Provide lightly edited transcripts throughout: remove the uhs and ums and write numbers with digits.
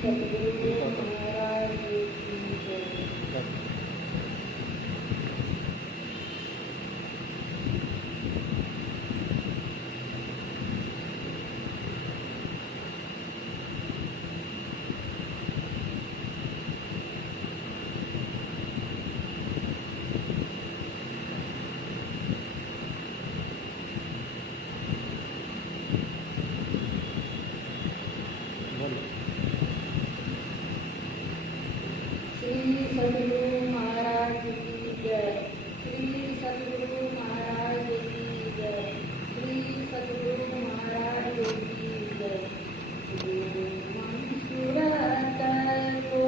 सतगुरु महाराज की जय। श्री सतगुरु महाराज की जय। श्री सतगुरु महाराज की जय। श्री सतगुरु महाराज की जय। गुरु मंसूरत को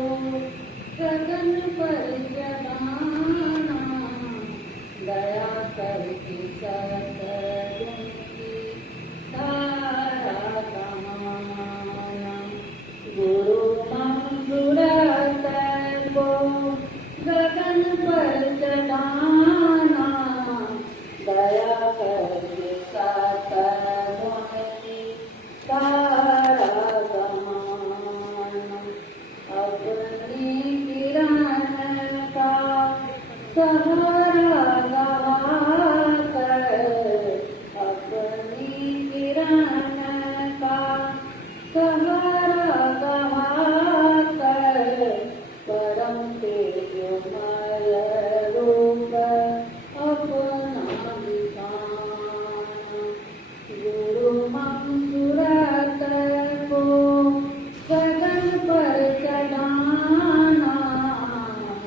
गगन पर जगाना, दया करके सतगुण की धारा गमाना। गुरु मंसूरत को गगन पर चढ़ाना, दया करके सतगुण की धारा गमाना। अपनी किरण का सहारा गवाकर, अपनी किरण का सहारा गवाकर, परम तेजोमय रूप अपना दिखाना। गुरु मंसूरत को गगन पर चढ़ाना,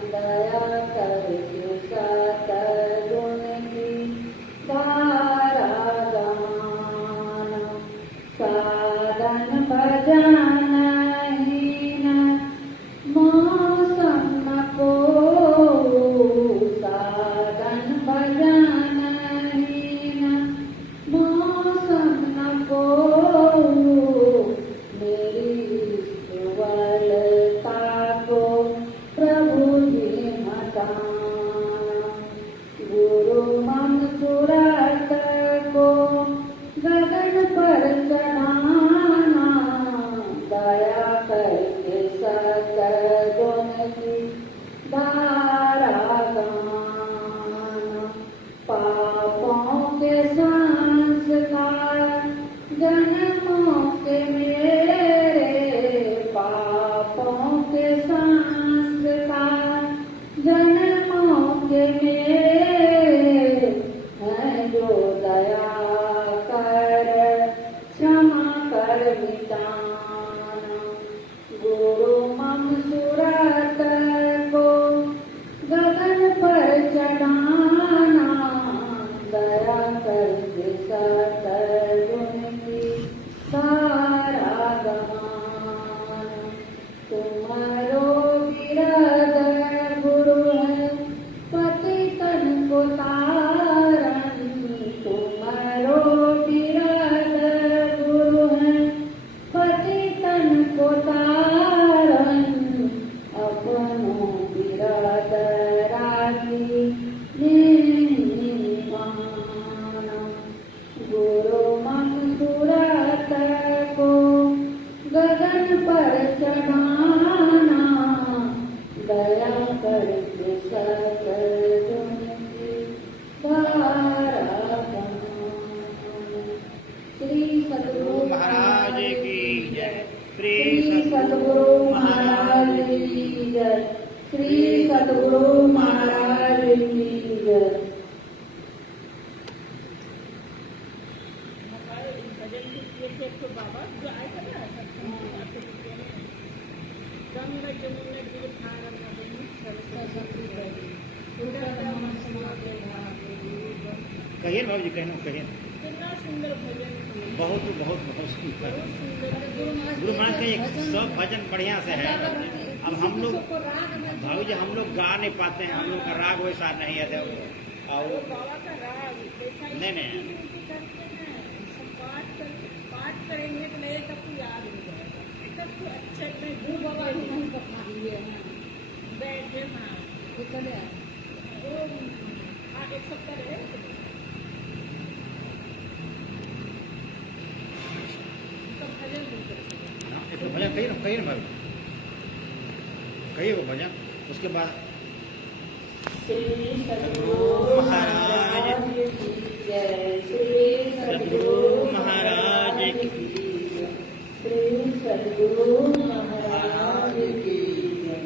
दया करके सतगुण की धारा गमाना। साधन भजन हीन मौसम न कोऊ, साधन भजन हीन मौसम न कोऊ। मेरी सुवलता को प्रभु जी हटाना। गुरु मंसूरत को गगन पर चढ़ाना, दया करके सतगुण की धारा गमाना। पापों के संस्कार जन्मों के मेरे, पापों के संस्कार जन्मों के मेरे, हैं जो दया कर क्षमा कर मिटाना। गुरु मंसूरत को गगन पर चढ़ाना, दया करके सतगुण की धारा गमाना। तुम्हारो गिरद गुरु है पतितन को तारन, तुम्हारो गिरद गुरु है पतितन को तारन। अपनों गिरद राखी माना। गुरु मंसूरत को गगन पर चढ़ाना, दया करके सतगुण की धारा गमाना। श्री सतगुरु महाराज की जय। श्री सतगुरु महाराज की जय। श्री सतगुरु महाराज की जय। कहिए बाबू जी, कहना कहिए। कितना सुंदर भजन किए। बहुत बहुत बहुत सुंदर। बहुत सुंदर। गुरु महाराज के सब भजन बढ़िया से है। अब हम लोग भाभी जी हम लोग गा नहीं पाते हैं, हम लोग का राग वैसा नहीं है। और बाबा का राग वैसा ही नहीं। करते हैं। सब पाठ करेंगे तो नहीं सबको याद हो जाएगा। एकदम तो अच्छे से गुरु बाबा ही नहीं बता दिए हैं। बैठे हाँ वो एक सप्ताह रहे भजन कहिए ना भाई। कहिए वो भजन, उसके बाद श्री सद्गुरु महाराज की जय। श्री सद्गुरु महाराज की जय। श्री सद्गुरु महाराज की जय।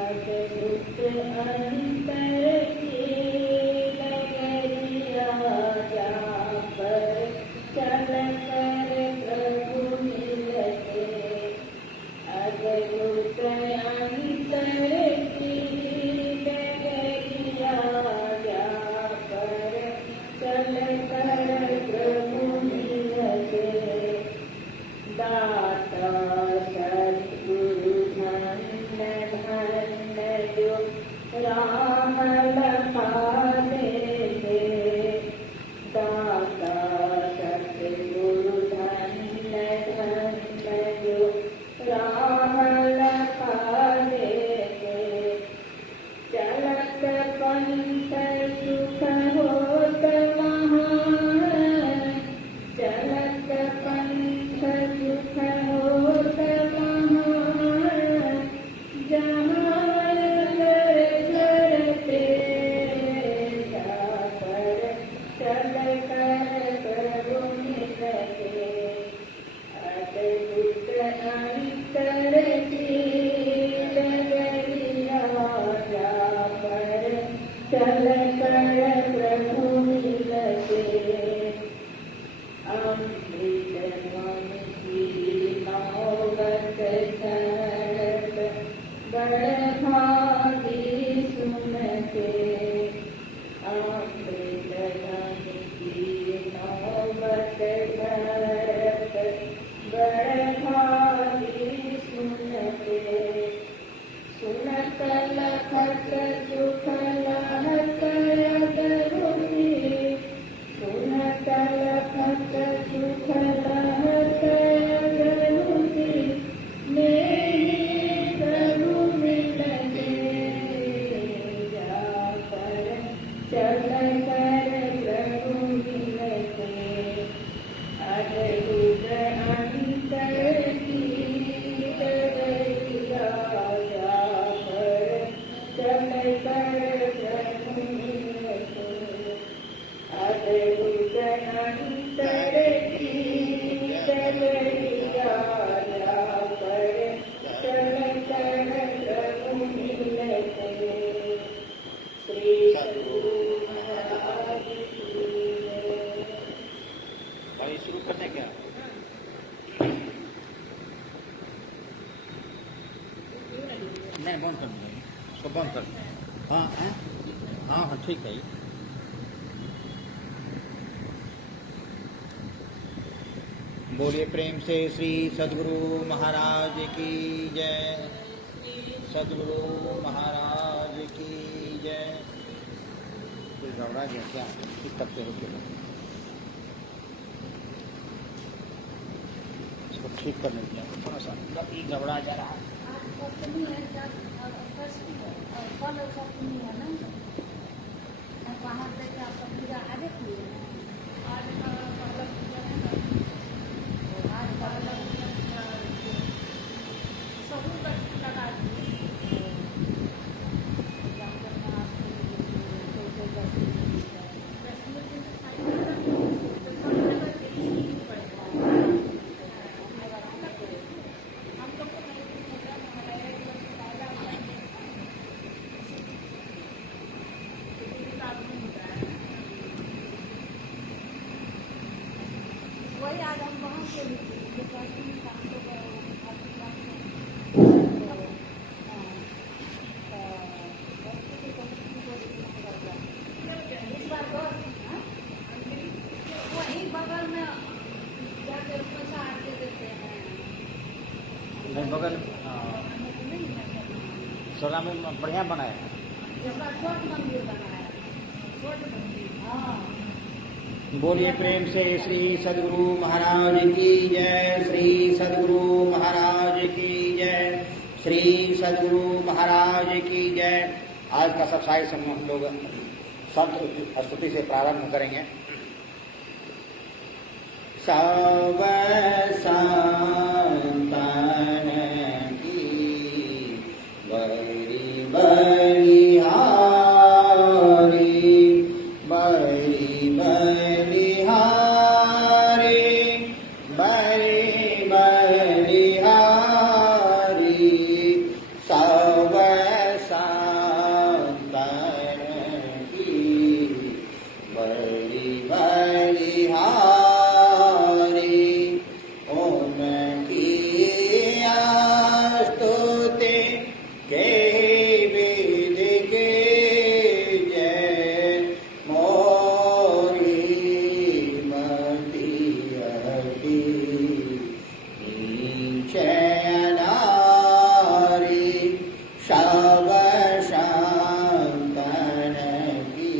अद्भुत अंतर की लगरिया जा पर चल कर प्रभु मिलते। अद्भुत अंतर की लगरिया जा पर चल कर प्रभु मिलते। दाता सद्गुरु धन्य धन्य जो राह लखा देते। दाता सद्गुरु धन्य धन्य जो राह लखा देते। चलत पंथ सुख होत महान। चलत पंथ सुख होत महान। जहाँ करते जा पर चल कर प्रभु मिलते। अद्भुत अंतर की लगरिया जा पर चल कर प्रभु मिलते। अमृत मन की नौबत शरत बड़ भागी सुनते। अमृत मन की नौबत शरत बड़ भागी सुनते। सुनत लखत सुख लहत अगरुनि। सुनत लखत सुख लहत अगरुनि। नेहि प्रभु मिलते। जा पर चल कर प्रभु मिलते। अद्भुत अंतर की लगरिया जा पर चल कर प्रभु मिलते। अद्भुत अंतर की लगरिया जा पर चल कर प्रभु मिलते। श्री सद्गुरु महाराज की जय। भाई शुरू करने क्या? नहीं बंद कर दो, उसको बंद कर दो। हाँ हाँ हाँ हाँ ठीक है। बोलिए प्रेम से श्री सद्गुरु महाराज की जय। सद्गुरु महाराज की जय। कोई घबरा गया क्या? ठीक करते हो क्या? इसको ठीक करने दिया, थोड़ा सा घबरा जा रहा है। सप्तमी है, कल सप्तमी है ना। बाहर से आपका पूजा आगे की है। आज का पहला पूजा है ना। आज पहला सबूत लगा वही आज हम वहाँ से वही बगल में जाके पैसा आके देते हैं। नहीं बगल सोला में बढ़िया बनाया है। छोट मंदिर बनाया, छोट मंदिर। हाँ बोलिए प्रेम से श्री सद्गुरु महाराज की जय। श्री सद्गुरु महाराज की जय। श्री सद्गुरु महाराज की जय। आज का सत्संग समूह हम लोग संत स्तुति से प्रारंभ करेंगे। सब संतान की बड़ी बलिहारी, बड़ी बलिहारी, बड़ी बलिहारी, सब संतान की बड़ी बलिहारी। उनकी स्तुति के वेद के जय, मोरी मति अति नीचनारी, सब संतान की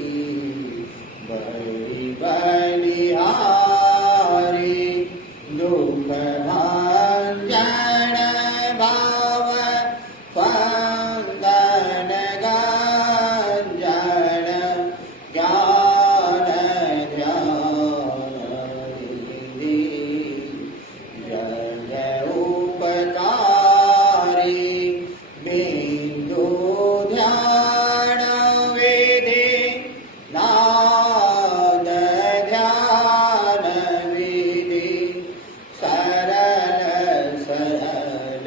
बड़ी बलिहारी। दुख भंजन भाव स्पंदन गंजन, ज्ञान ध्यान विधि जय उपकारी। बिंदु ध्यान विधि नाद ध्यान विधि, सरल सरल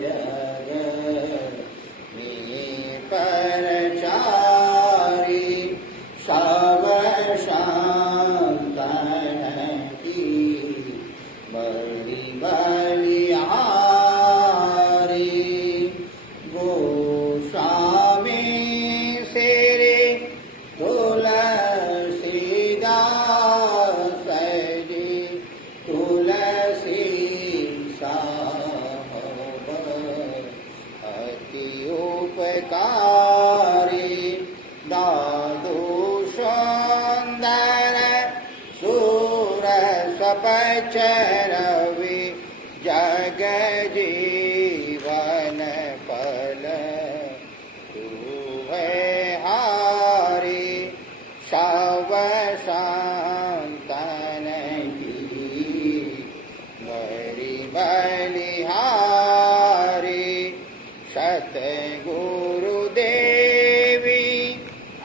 जग में परचारी। सब संतान की बड़ी बलिहारी। गोस्वामी सेरे तुलसीदास जी, तुलसी साहब अति उपकारी। दादू सुंदर सूरस पचरवि, जग जीवन पल तू है हारी। सब संतान की बड़ी बलिहारी। सतगुरु देवी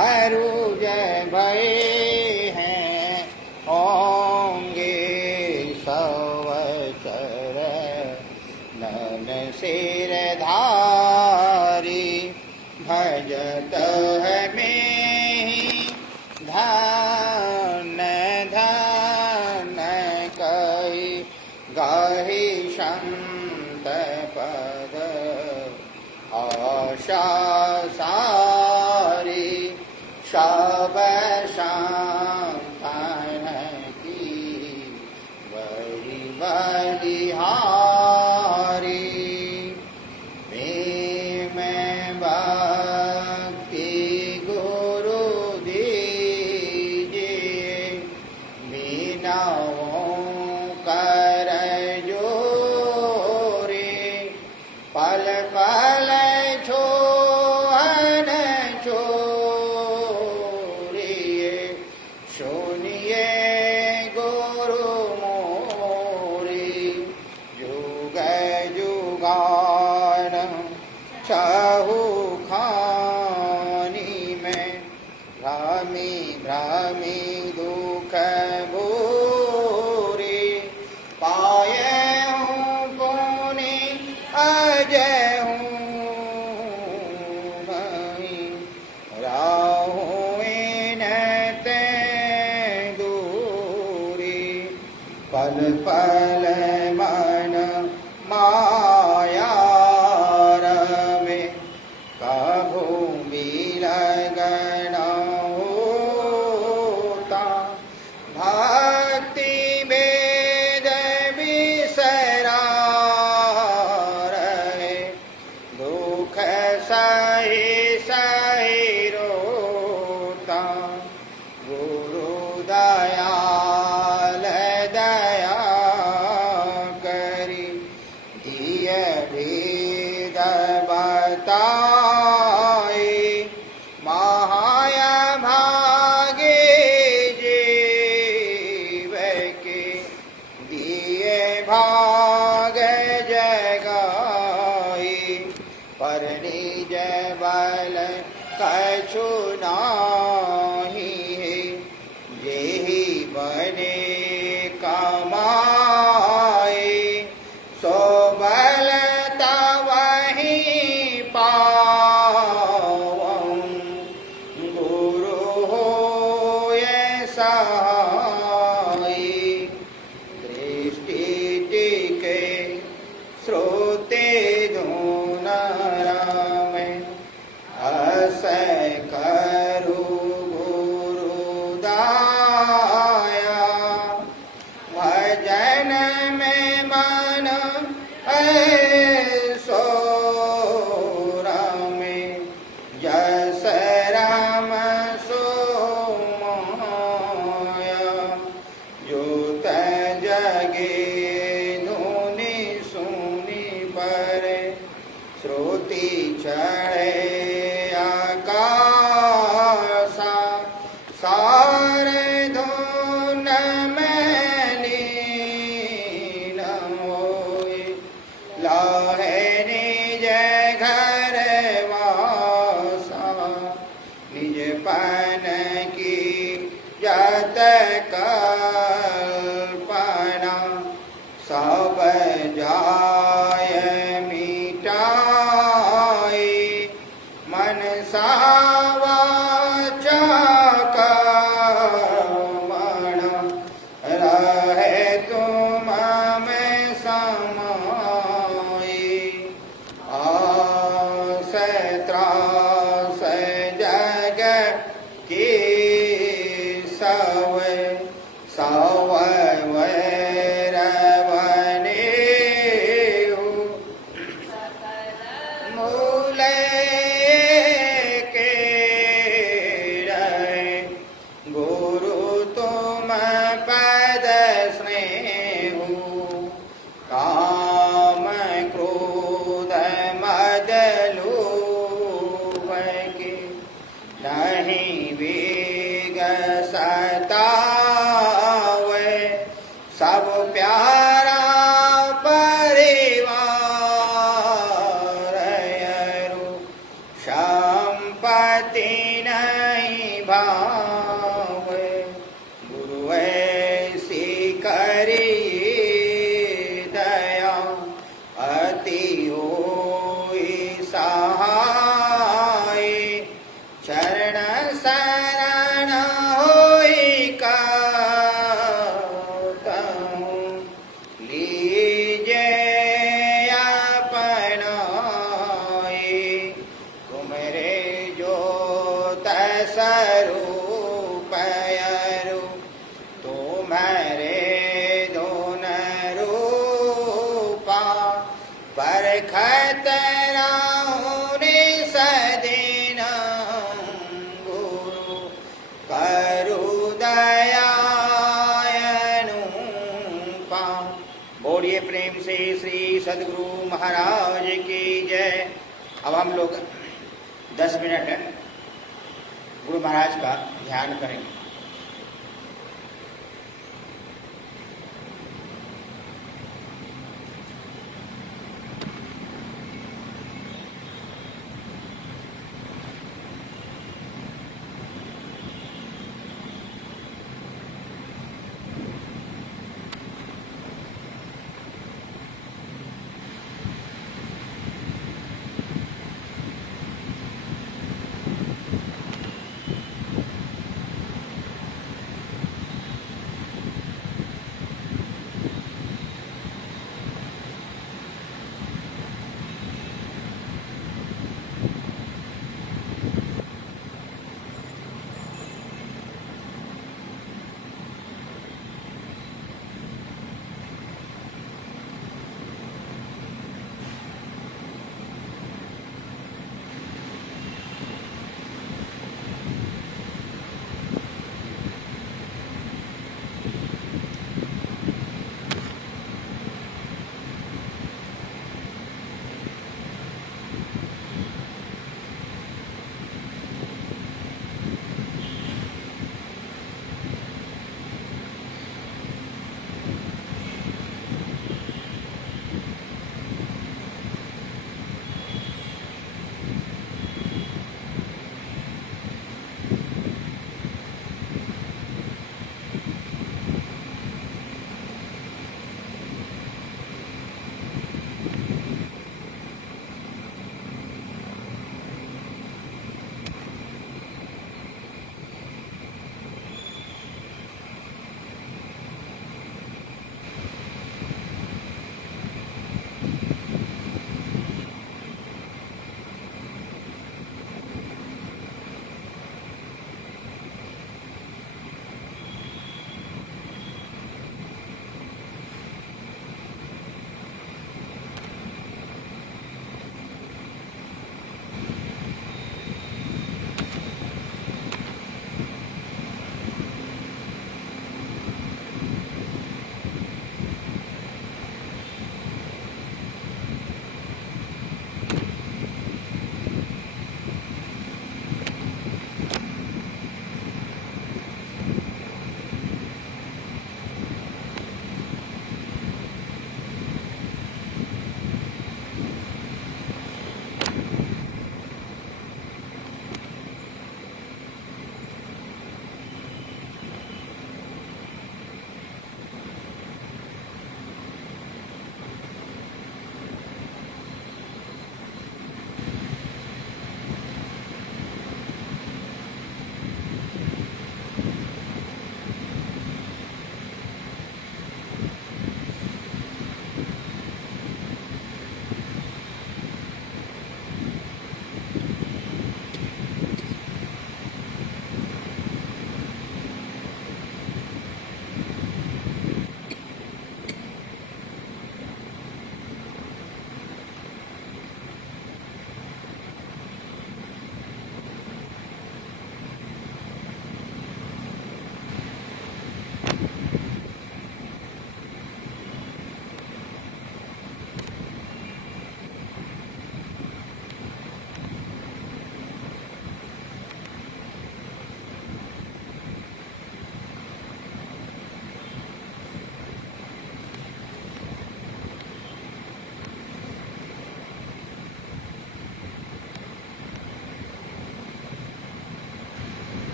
अरुज भय हैं, होंगे सवचर नन सिरधारी। भजत है में धन धन कही, गाही संत पद आशा सारी। सब संतान की बड़ी बलिहारी। प्रेम भक्ति गुरु दीजिए, मीनाओं कर जोरे। पल पल छोहन छोरिए, सुनिए गुरु मोरी। जुग जुगान छहु खानी में, भ्रामी भ्रामी दुख भूरी। पाए हूँ पुनि अजय हूँ नहीं, राहूँ इन ते दूरी। पल पल मन माया रमे, कभू लगन होता। भक्ति वेद बिसरा रहे, दुख सही सही रोता। गुरु दयाल दया करी, दिय भेद बताए। महाया भागे जीव के पर निज बल कछु नाही जेहि बने कमाए सो बल तवहि पावं गुरु होय सहाय दृष्टि टिके श्रोते धुन राम अस करु गुरुदाया भजन में मन ऐसो राम जस राम सो माया जो जगे धुनि सुनि पर श्रुति चढ़े आकाशा सार धुन में लीन होय लाहे निज घर वासा निज पन की जत कल्पना सब जाय मिटाई मन सावाचा कर्मण रहे तुम में समाई आस त्रास जग की सवै वैर बने मूल के रहे गुरु तुम पद स्नेहु काम क्रोध मद लोभ के नहीं वेग सतावे सब प्यारा परिवार अरु संपत्ति नहीं भावे गुरु ऐसी करिए दया अति होई सहाय चरण शरण होई कहूँ लीजे अपनाए तुमरे जो तस्वरूप अरु तुम्हारे दोन रूपा परखत राहुनि सदिन गुरु करु दयानुपा। बोलिए प्रेम से श्री सद्गुरु महाराज की जय। अब हम लोग 10 मिनट गुरु महाराज का ध्यान करेंगे।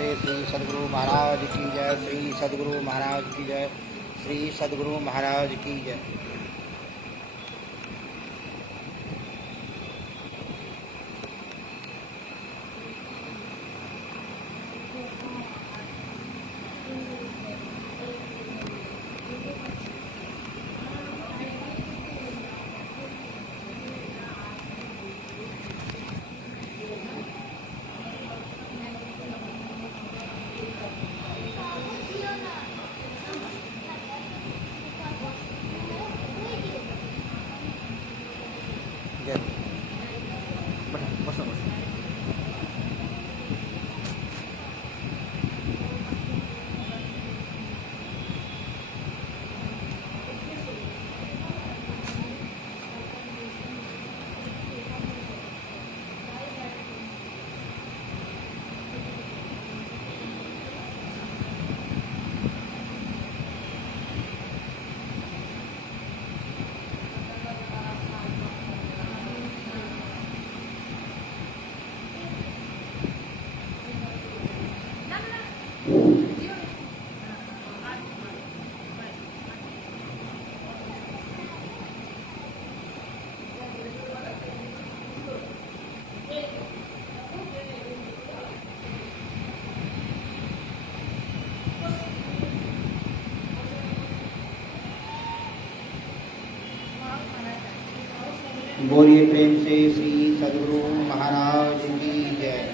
से श्री सद्गुरु महाराज की जय, श्री सद्गुरु महाराज की जय, श्री सद्गुरु महाराज की जय। बोलिए प्रेम से श्री सद्गुरु महाराज की जय।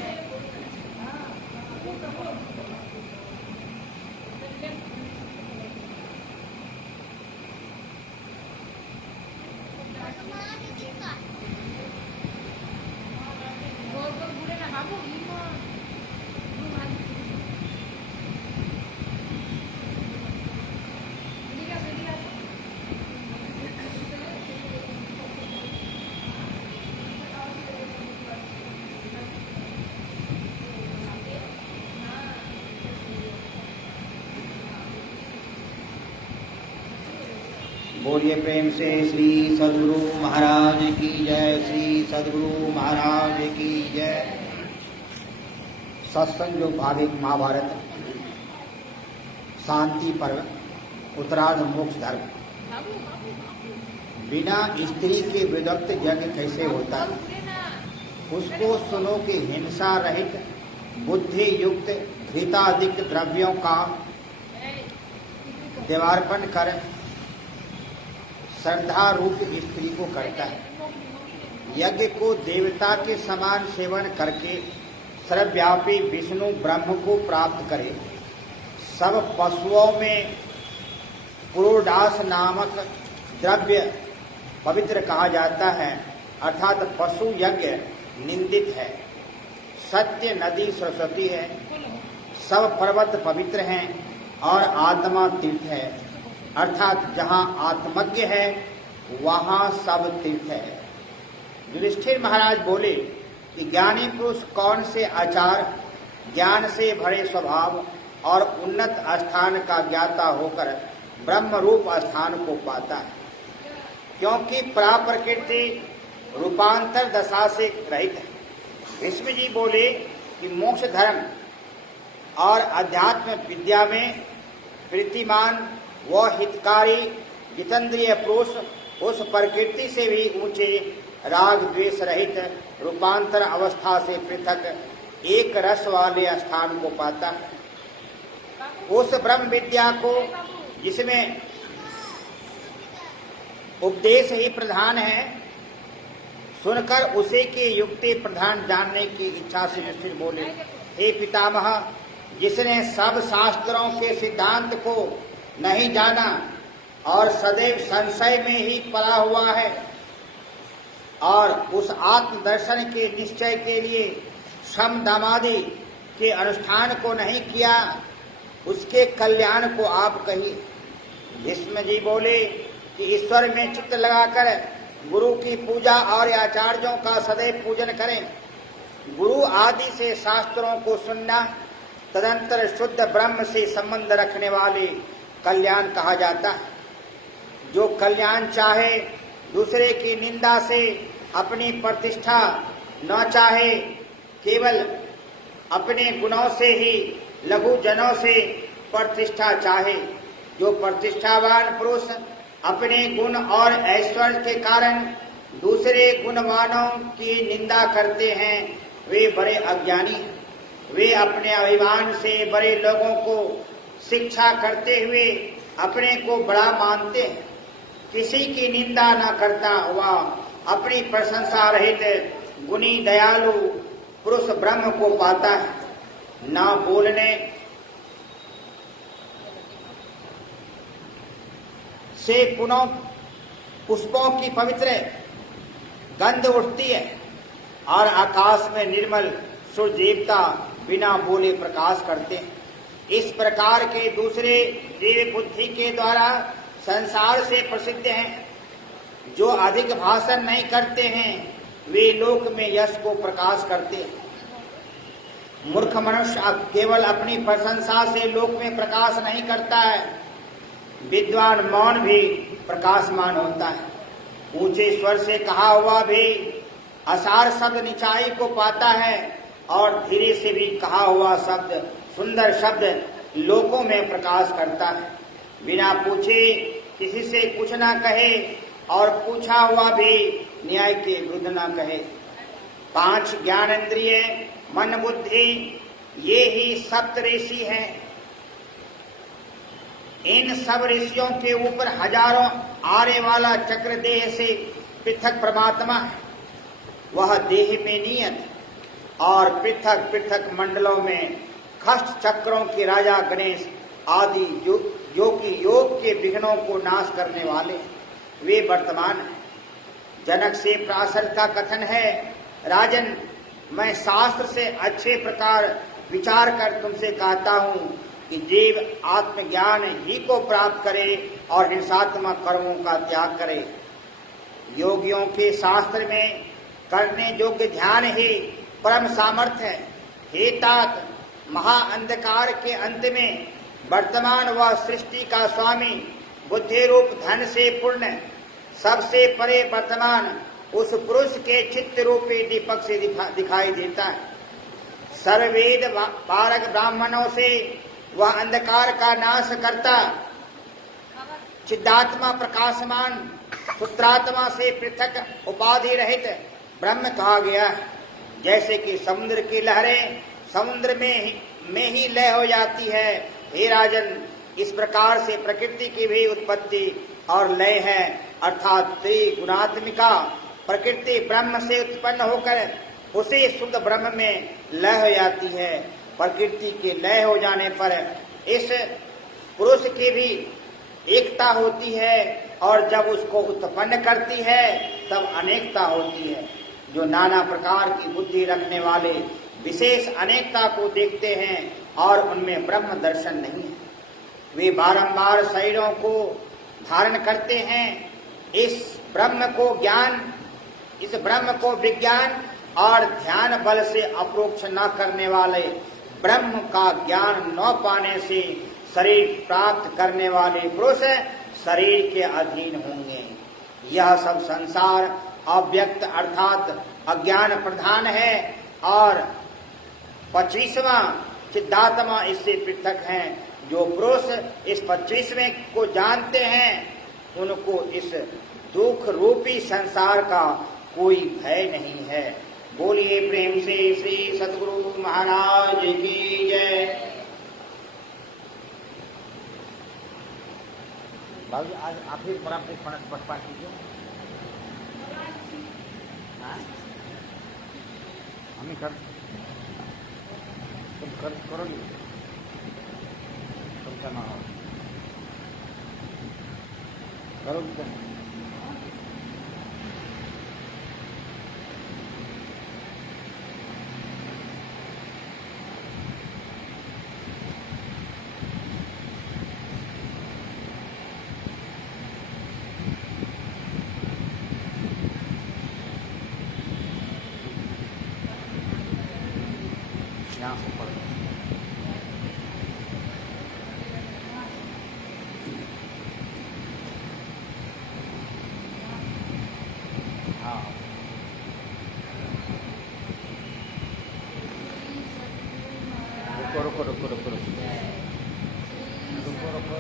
बोलिए प्रेम से श्री सद्गुरु महाराज की जय, श्री सद्गुरु महाराज की जय। सत्संग जो भाविक महाभारत शांति पर्व उत्तरार्ध मोक्ष धर्म। बिना स्त्री के विदग्ध यज्ञ कैसे होता है, उसको सुनो कि हिंसा रहित बुद्धि युक्त घृताधिक द्रव्यों का देवार्पण कर श्रद्धा रूप स्त्री को करता है। यज्ञ को देवता के समान सेवन करके सर्वव्यापी विष्णु ब्रह्म को प्राप्त करे। सब पशुओं में पुरोडास नामक द्रव्य पवित्र कहा जाता है, अर्थात पशु यज्ञ निंदित है। सत्य नदी सरस्वती है, सब पर्वत पवित्र हैं और आत्मा तीर्थ है, अर्थात जहाँ आत्मज्ञ है वहाँ सब तीर्थ है। युधिष्ठिर महाराज बोले कि ज्ञानी पुरुष कौन से आचार, ज्ञान से भरे स्वभाव और उन्नत स्थान का ज्ञाता होकर ब्रह्म रूप स्थान को पाता है, क्योंकि प्राप्रकृति रूपांतर दशा से रहित है। भीष्म जी बोले कि मोक्ष धर्म और अध्यात्म विद्या में प्रीतिमान व हितकारी जितेंद्रिय पुरुष उस प्रकृति से भी ऊंचे राग द्वेष रहित रूपांतर अवस्था से पृथक एक रस वाले स्थान को पाता है। उस ब्रह्म विद्या को जिसमें उपदेश ही प्रधान है, सुनकर उसे के युक्ति प्रधान जानने की इच्छा से युधिष्ठिर बोले, हे पितामह, जिसने सब शास्त्रों के सिद्धांत को नहीं जाना और सदैव संशय में ही पड़ा हुआ है और उस आत्म दर्शन के निश्चय के लिए शम दमादि के अनुष्ठान को नहीं किया, उसके कल्याण को आप कहिए। भीष्म जी बोले कि ईश्वर में चित्त लगाकर गुरु की पूजा और आचार्यों का सदैव पूजन करें। गुरु आदि से शास्त्रों को सुनना तदंतर शुद्ध ब्रह्म से संबंध रखने वाले कल्याण कहा जाता है। जो कल्याण चाहे दूसरे की निंदा से अपनी प्रतिष्ठा न चाहे, केवल अपने गुणों से ही लघु जनों से प्रतिष्ठा चाहे। जो प्रतिष्ठावान पुरुष अपने गुण और ऐश्वर्य के कारण दूसरे गुणवानों की निंदा करते हैं, वे बड़े अज्ञानी हैं। वे अपने अभिमान से बड़े लोगों को शिक्षा करते हुए अपने को बड़ा मानते हैं। किसी की निंदा न करता हुआ अपनी प्रशंसा रहित गुणी दयालु पुरुष ब्रह्म को पाता है। न बोलने से पुष्पों की पवित्र गंध उठती है और आकाश में निर्मल सूर्य देवता बिना बोले प्रकाश करते हैं। इस प्रकार के दूसरे देव बुद्धि के द्वारा संसार से प्रसिद्ध हैं। जो अधिक भाषण नहीं करते हैं वे लोक में यश को प्रकाश करते हैं। मूर्ख मनुष्य केवल अपनी प्रशंसा से लोक में प्रकाश नहीं करता है, विद्वान मौन भी प्रकाशमान होता है। ऊंचे स्वर से कहा हुआ भी असार शब्द निचाई को पाता है और धीरे से भी कहा हुआ शब्द सुंदर शब्द लोकों में प्रकाश करता है। बिना पूछे किसी से कुछ ना कहे और पूछा हुआ भी न्याय के विरुद्ध ना कहे। 5 ज्ञानेंद्रिय मन बुद्धि ये ही सप्त ऋषि हैं। इन सब ऋषियों के ऊपर हजारों आरे वाला चक्र देह से पृथक परमात्मा है। वह देह में नियत और पृथक पृथक मंडलों में खष्ट चक्रों के राजा गणेश आदि जो कि योग के विघ्नों को नाश करने वाले हैं, वे वर्तमान हैं। जनक से प्रासर का कथन है, राजन मैं शास्त्र से अच्छे प्रकार विचार कर तुमसे कहता हूँ कि जीव आत्मज्ञान ही को प्राप्त करे और हिंसात्मक कर्मों का त्याग करे। योगियों के शास्त्र में करने योग्य ध्यान ही परम सामर्थ्य है। हे तात, महाअंधकार के अंत में वर्तमान व सृष्टि का स्वामी बुद्धि रूप धन से पूर्ण सबसे परे वर्तमान उस पुरुष के चित्त रूपी दीपक से दिखाई देता है। सर्ववेद पारक ब्राह्मणों से वह अंधकार का नाश करता चिदात्मा प्रकाशमान सूत्रात्मा से पृथक उपाधि रहित ब्रह्म कहा गया है। जैसे कि समुद्र की लहरें समुद्र में ही लय हो जाती है, हे राजन, इस प्रकार से प्रकृति की भी उत्पत्ति और लय है, अर्थात त्रिगुणात्मिका प्रकृति ब्रह्म से उत्पन्न होकर उसे शुद्ध ब्रह्म में लय हो जाती है। प्रकृति के लय हो जाने पर इस पुरुष की भी एकता होती है और जब उसको उत्पन्न करती है तब अनेकता होती है। जो नाना प्रकार की बुद्धि रखने वाले विशेष अनेकता को देखते हैं और उनमें ब्रह्म दर्शन नहीं है, वे बारंबार शरीरों को धारण करते हैं। इस ब्रह्म को विज्ञान और ध्यान बल से अप्रोक्ष न करने वाले ब्रह्म का ज्ञान न पाने से शरीर प्राप्त करने वाले पुरुष शरीर के अधीन होंगे। यह सब संसार अव्यक्त अर्थात अज्ञान प्रधान है और 25वां चिदात्मा इससे पृथक हैं। जो पुरुष इस 25वें को जानते हैं उनको इस दुख रूपी संसार का कोई भय नहीं है। बोलिए प्रेम से श्री सद्गुरु महाराज की जय। बाबू आज आप ही बड़ा पाठ कीजिए। हम ही तुम करोगे, तुम करना हो करोगे क्या? यहाँ से पढ़ रुको रुको रुको रुको रुको।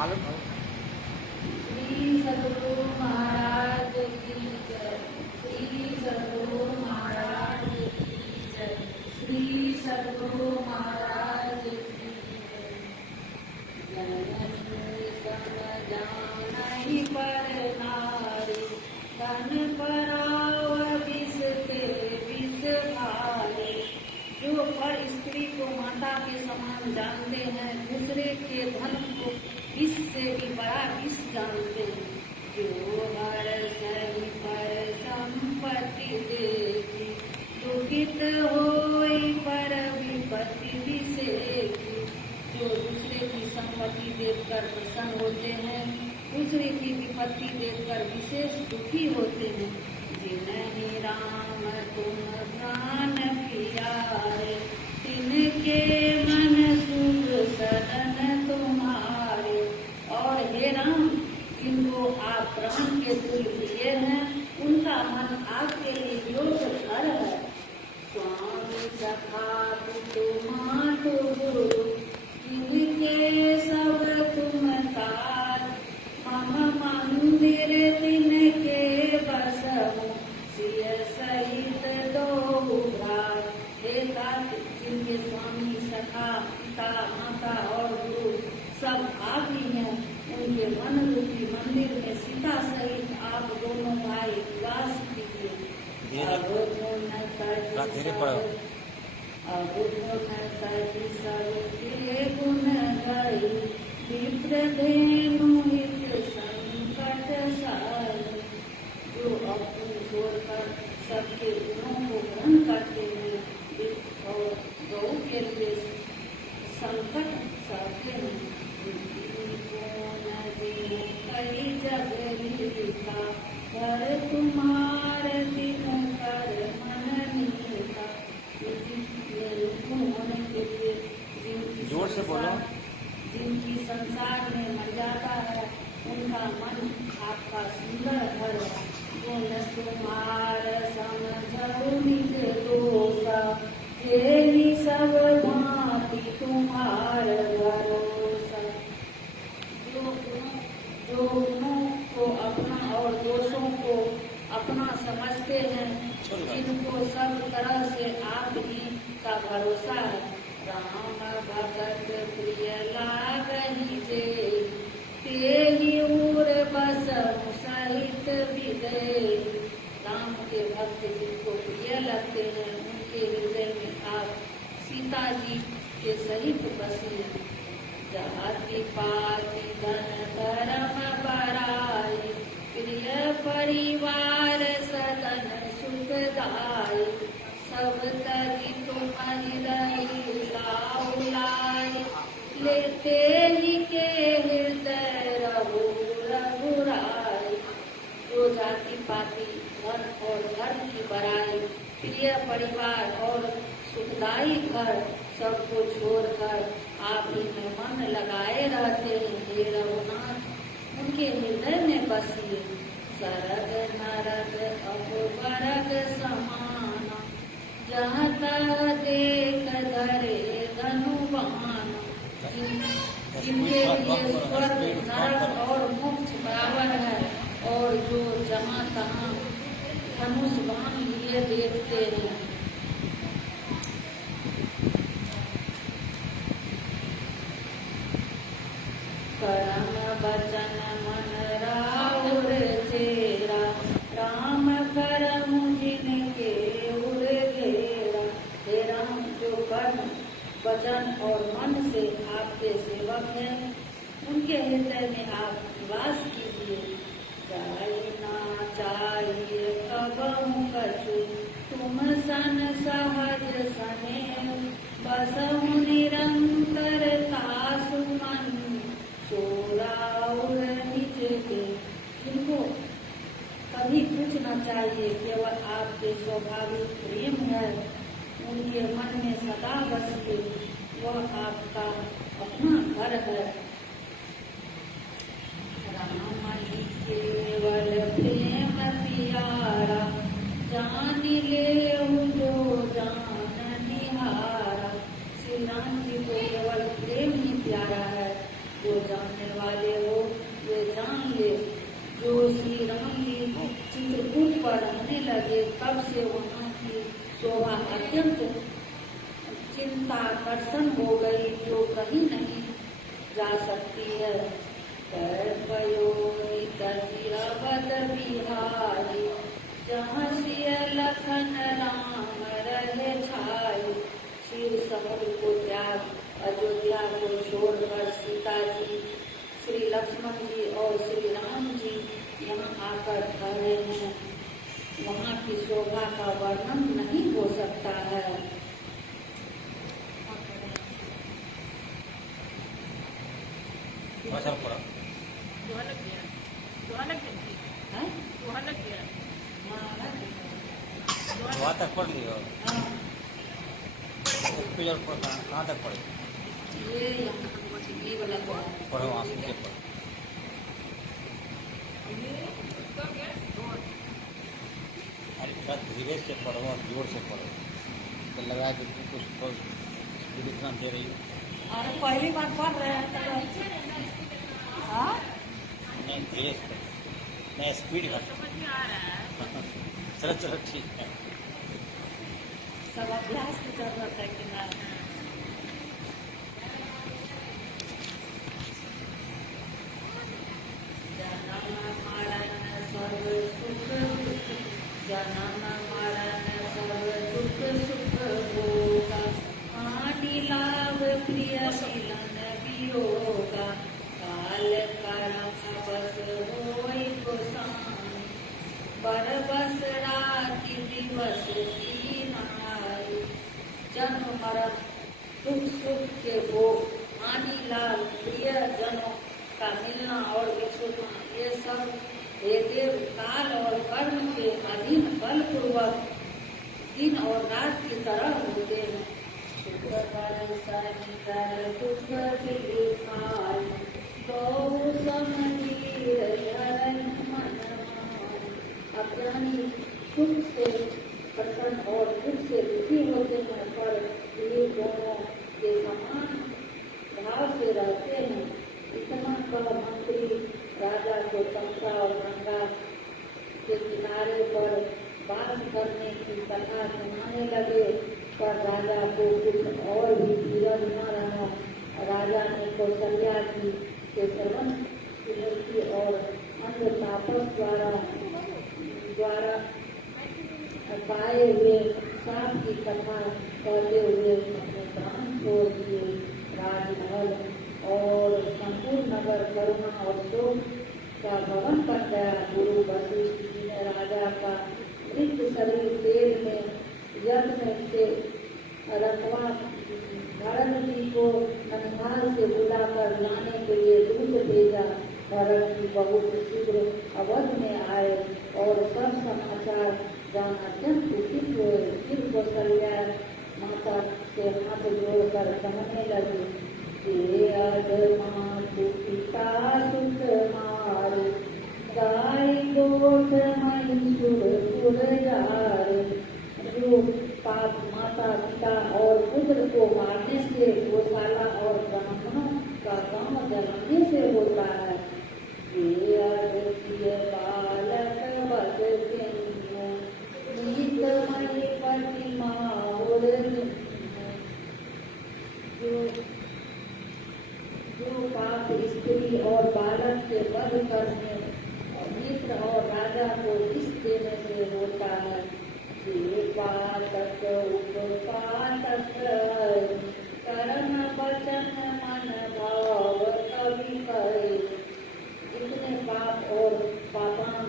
आलू श्री सद्गुरु महाराज की जय। श्री सद्गुरु महाराज की जय। श्री सद्गुरु महाराज की जय। जननी समझानहि पर नारी, धन कराव विष ते विष भारी। जो पर स्त्री को माता के समान जानते हैं, दूसरे के धन को विष से भी बड़ा विष जानते हैं। जो हर सही पर संपत्ति देती, दुखित होई पर विपत्ति विषेकी। जो दूसरे की संपत्ति देखकर प्रसन्न होते हैं, दूसरे की विपत्ति देखकर विशेष दुखी होते हैं। जिन्हीं राम तुम प्राण प्यारे, तिनके मन सुख सदन तुम्हारे। और हे राम, जिनको आप प्राण के तुल्य प्रिय हैं, उनका मन आपके लिए योग्य घर है। स्वामी सखा तुम गुरु, जिनके सब तुम तार। मम मंदिर तिनके बसहु, सिय सहित दो भार। हे तात, जिनके स्वामी सखा पिता माता और गुरु सब आप ही हैं, उनके मन रूपी मंदिर में सीता सहित आप दोनों भाई निवास कीजिए। अब गुण कहि सबके गुण गाई, विप्रधेनु हित संकट साई। जो अपने छोड़कर सबके गुणों को ग्रहण करते हैं और गौ के लिए संकट सहते हैं। कई जगलीता, घर तुम्हार दिन कर मन नीता। होने के लिए जोर से बोलो। जिनकी संसार में मर्यादा है, उनका मन आपका सुंदर घर है। गुण तुम्हार समझो निज दोषा, तेरी सब भांति तुम्हार भरोसा। जो गुणों को अपना और दोषों को अपना समझते हैं, जिनको सब तरह से आप ही का भरोसा है। राम भगत प्रिय लागहि दे, तेहि उर बसहु सहित विदे। राम के भक्त जिनको प्रिय लगते हैं, उनके हृदय में आप सीता जी के सहित बसी हैं। जाति पाति धन धर्म बड़ाई, प्रिय परिवार सदन सुखदाई। सब तरी तुम्हारी रही लाऊ लाई, लेते ही के हृदय रहो रघुराई। जो जाति पाति धन और धर्म की बड़ाई, प्रिय परिवार और सुखदायी घर सबको छोड़कर आप ही में मन लगाए रहते हैं। हे रघुनाथ, उनके हृदय में बसिए। सरग नरग अपबरग समान, जहाँ तह देख धरे धनुबान। जिनके लिए स्वर्ग नरक और मोक्ष बराबर है, और जो जहाँ तहाँ धनुष बाण लिए देखते हैं। कर्म वचन मन राउर चेरा, राम करम जिनके उर घेरा। हे राम, जो कर्म वचन और मन से आपके सेवक हैं, उनके हृदय में आप निवास कीजिए। जाना चाहिए कबहु कछु, तुम सन सहज सने। बसहु निरंतर तासु मन, सोराउर निज के। जिनको कभी कुछ न चाहिए, केवल आपके स्वाभाविक प्रेम है, उनके मन में सदा बसिए। वह आपका अपना घर है। राम ही केवल प्रेम पिया जो जानने वाले हो वे जान ले। जो श्री राम जी चित्रकूट पर रहने लगे तब से वहाँ की शोभा अत्यंत चिंताकर्षण हो गई, जो कहीं नहीं जा सकती है। अवध बिहारी जहाँ सिय लखन राम रहे छाई। क्षीर समुद्र को त्याग अयोध्या को छोड़कर सीता जी, श्री लक्ष्मण जी और श्री राम जी यहाँ आकर ठहरे हैं। वहाँ की शोभा का वर्णन नहीं हो सकता है। वहाँ तक पढ़ लियो। कहाँ तक पढ़े? ये वाला पढ़ो वहाँ से नीचे पढ़ो। अरे थोड़ा धीरे से पढ़ो और जोर से पढ़ो, तो लगा कि कुछ स्पीड इतना दे रही हो। अरे पहली बार पढ़ रहे हैं हाँ? नहीं धीरे से, नहीं स्पीड घट। चलो चलो ठीक है। सब अभ्यास की जरूरत है कि ना। जनम मरण सब सुख दुख, जनम मरण सब दुख सुख होगा। हानि लाभ प्रिय मिलन वियोगा। काल कर्म बस होई गोसाई। बरबस राति दिवस तीन आई। जन्म मरण दुख सुख के भोग, हानि लाभ प्रिय जनों का मिलना और विछुड़ना, ये सब हे देव काल और कर्म के अधीन बलपूर्वक दिन और रात की तरह होते हैं। शुक्र पर शनिकर दुख दिखाई। गौ समझी हरण मन माई। अज्ञानी सुख से प्रसन्न और दुख से दुखी होते हैं, पर ये दोनों के समान भाव से रहते हैं। इतना कह मंत्री राजा को तमसा और गंगा के किनारे पर वास करने की कथा सुनाने लगे, पर राजा को कुछ और भी धीरज न रहा। राजा ने कौशल्या जी के श्रवण की मूर्ति और अन्य तापस द्वारा पाए हुए सांप की कथा कहते हुए अपने प्राण छोड़ दिए। राजमहल और संपूर्ण नगर करुणा और शोक का भवन बन गया। गुरु वशिष्ठ जी ने राजा का मृत शरीर तेल में यज्ञ से रखवा भरत जी को ननिहाल से बुलाकर लाने के लिए दूत भेजा। भरत जी बहुत शीघ्र अवध में आए और सब समाचार जान अत्यंत दुखित हुए। फिर कौशल्या माता से हाथ जोड़कर कहने लगी, पिता सुख मारे, गाय गोठ सुर जारे। जो पाप माता पिता और पुत्र को मारने से, गौशाला और ब्राह्मणों का गांव जलाने से होता है। बालक बद नीतमयी प्रतिमा जो पाप स्त्री और बालक के वध करने मित्र और राजा को इस देने से होता है। पातक उपपातक कर्म वचन मन भाव कवि करे। जितने पाप और पापान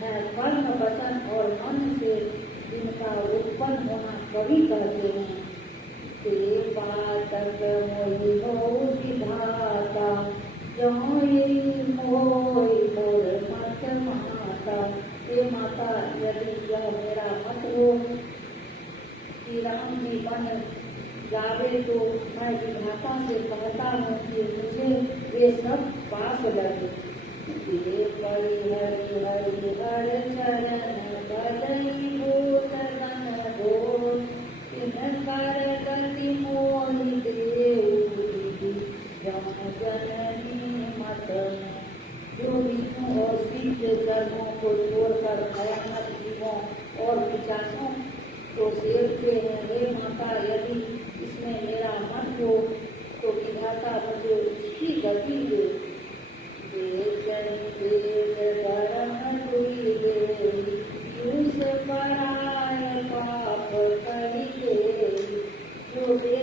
है, कर्म वचन और मन से जिनका उत्पन्न होना कवि कहते हैं। पातक मोहि हो विधाता, जहाँ मोहि मोर मत माता। हे माता, यदि यह मेरा मत हो कि राम जी बन जावे, तो मैं विधाता से कहता हूँ कि मुझे ये सब पाप लगे। हरि हरि हरि हर चरण बदई भूत गण घोर। कर गति मोहि देव जम जन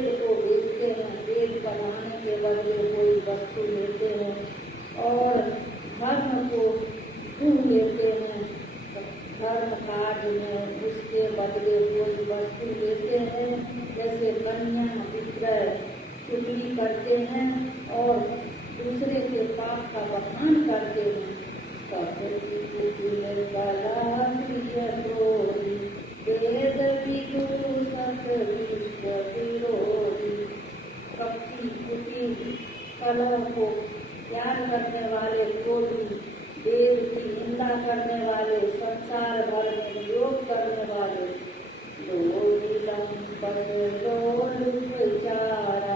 वेद को बेचते हैं, वेद बनाने के बदले कोई वस्तु लेते हैं और धर्म को छू लेते हैं। धर्म कार्य में उसके बदले कोई वस्तु लेते हैं, जैसे कन्या विक्रय चुगली करते हैं और दूसरे के पाप का बखान करते हैं। वेद विदूषक विश्व विरोधी, कपटी कुटिल कलह को प्यार करने वाले क्रोधी, वेद की निंदा करने वाले, संसार भर में वियोग करने वाले, चारा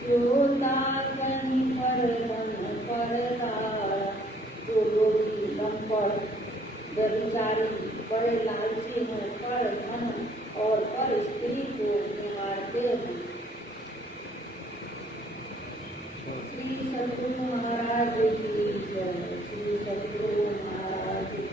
जो ताकनी पर मन पर तारा, जो लोभी लंपट व्यभिचारी बड़े लालची हैं, पर धन और पर स्त्री को निहारते हैं। श्री सद्गुरु महाराज की जय। श्री सद्गुरु महाराज की।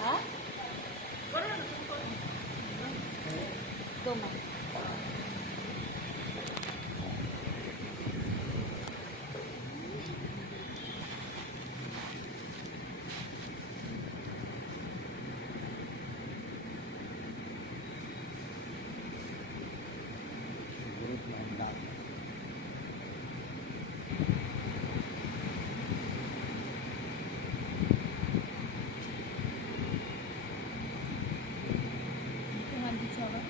हाँ? दो मिनट। हाँ जी चलो।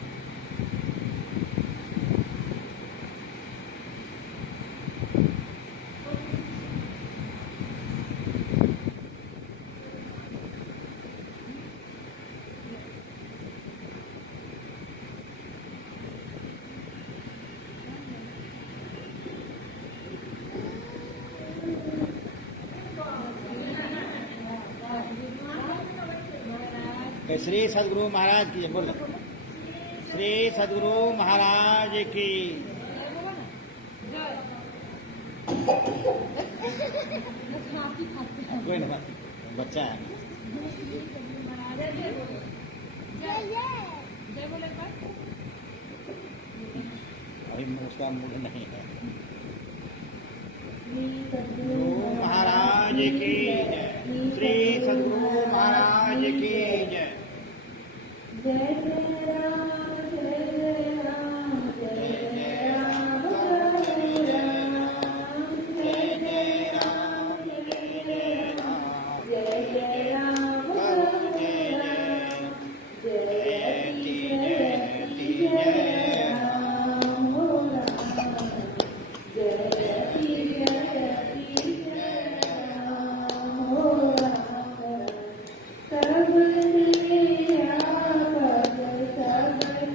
श्री सदगुरु महाराज की जय। बोल श्री सदगुरु महाराज की। कोई ना बच्चा है। जय बोले पर अभी उसका मूड नहीं है। श्री सद्गुरु गुरु महाराज की जय। श्री सदगुरु महाराज की जय। जय जय राम जय जय राम जय जय राम जय जय राम जय जय राम जय जय राम जय जय राम हो राम जयति जयति जय राम हो राम सब दिया सब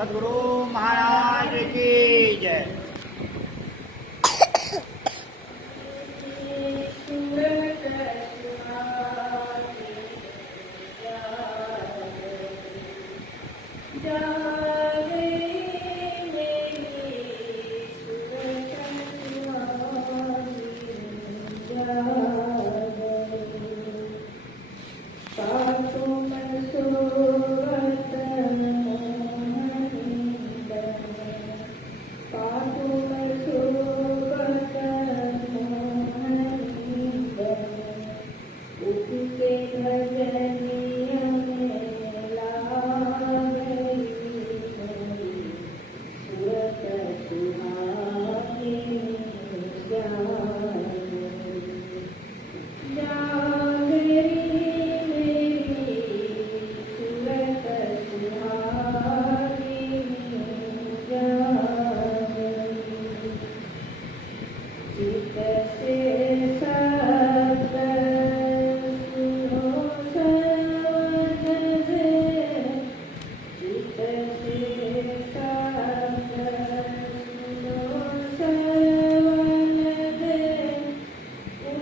सद्गुरु महाराज की जय।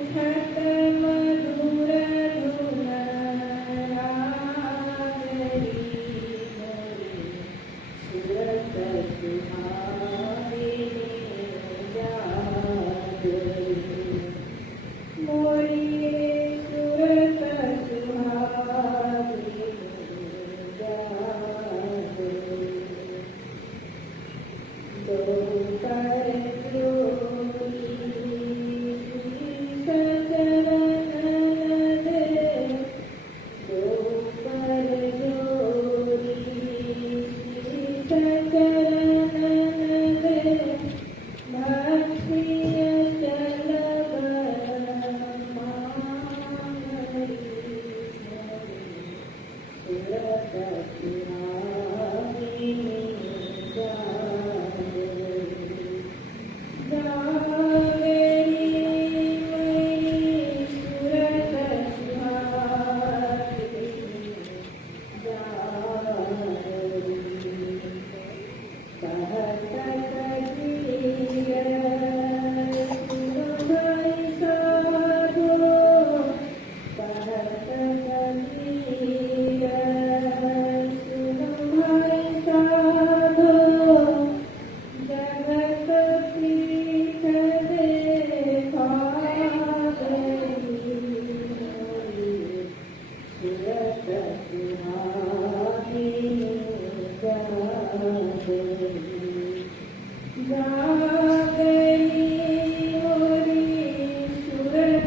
गुरु महाराज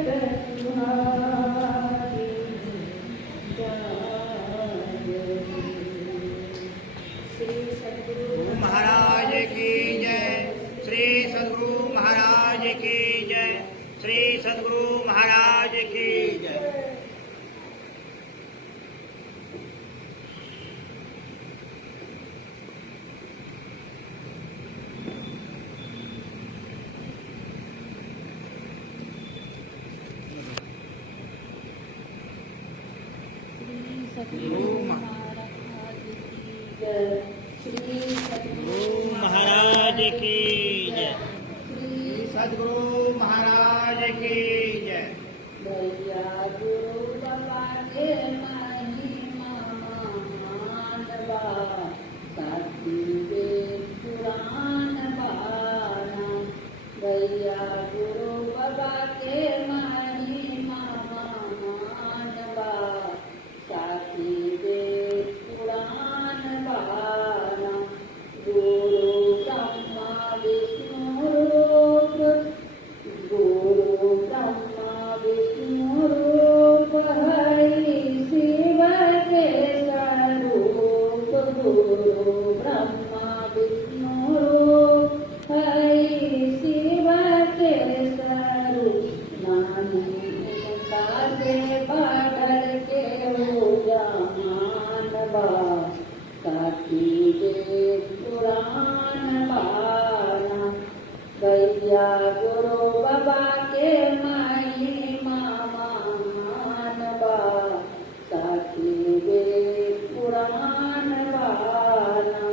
की जय। श्री सद्गुरु महाराज की जय। श्री सद्गुरु महाराज की जय। सद्गुरु महाराज की जय। श्री सद्गुरु महाराज की जय। भैया गुरु बाबा के महिमा मानवा, साथी वेद पुराण बाना। भैया गुरु बाबा के महिमा मानवा, साथी वेद पुराण बाना। गुरु ब्रह्मा विष्णु रूप, गुरु ब्रह्मा विष्णु रूप, हरि शिव के स्वरूप। गुरु ब्रह्मा विष्णु रूप, हरि शिव के स्वरूप। नाही उनका से बढ़ के हो मानवा, साथी वेद पुराण बाना। भैया गुरु बाबा के महिमा मानवा, साथी वेद पुराण बाना।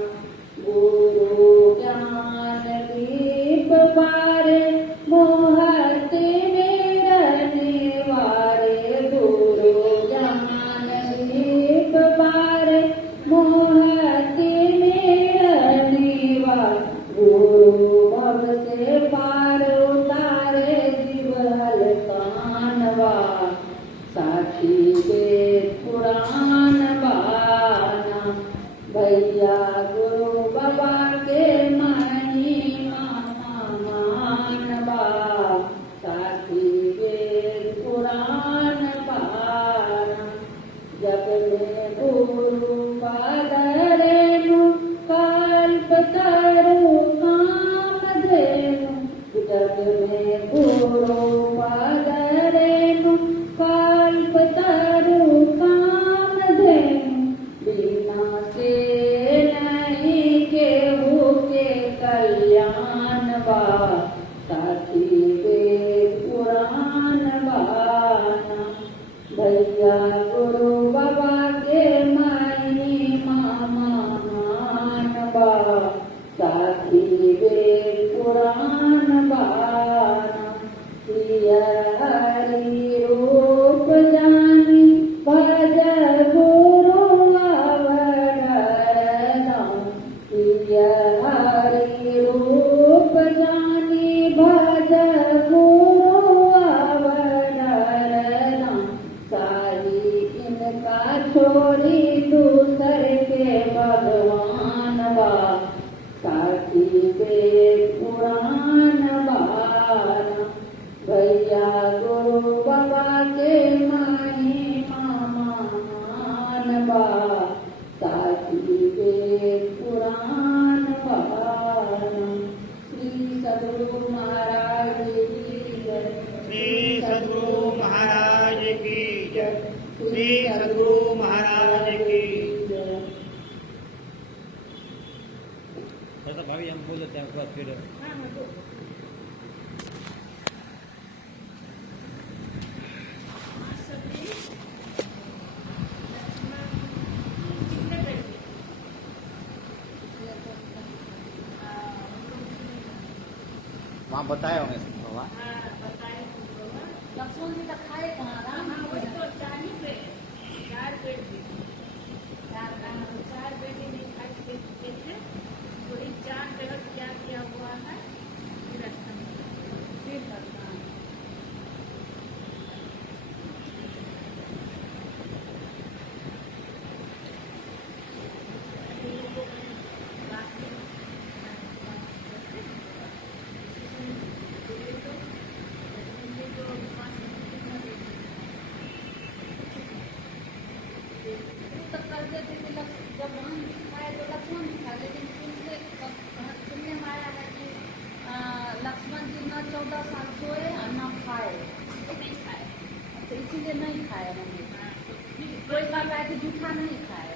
साक्षी वेद पुराण बाना भैया गुरु बाबा के महिमा मानवा साक्षी वेद पुराण बाना जग में गुरु पधरे कल्प तरु काम धेनु जग में गुरु पधरे कल्प तरु काम धेनु बिना से नहीं केहू के कल्याण बा साथी वेद पुराण बाना भैया गुरु बाबा के महिमा महान बा साथी वेद पुराण बाना प्रिय हरि रूप जानी भज गुरु अवधरना प्रिय हरि रूप जानी भज गुरु अवधरना सारी इनका छोड़ी दूसर के भगवान बा साथी वेद पुराण बाना भैया गुरु बाबा के महिमा महान बा साथी वेद पुराण बाना श्री सद्गुरु महाराज की जय श्री सद्गुरु महाराज की जय श्री सद्गुरु महाराज की जय। तो भाभी हम बोल देते हैं उसके बाद फिर हाँ हाँ दो सभी कितने बेटे वहाँ बताए होंगे सब भगवान हाँ बताए तुमको लक्ष्मण जी का खाए कहाँ राम हाँ वही तो चार ही पे चार बेटे चार बेटे नहीं खाए थे वही चार जगह क्या किया हुआ है फिर भगवान तो करते थे कि जब राम जी खाए तो लक्ष्मण जी खाए लेकिन सुनने में आया है कि लक्ष्मण जी न 14 साल सोए और न खाए नहीं खाए तो इसीलिए नहीं खाए मम्मी कोई कहता है कि जूठा नहीं खाए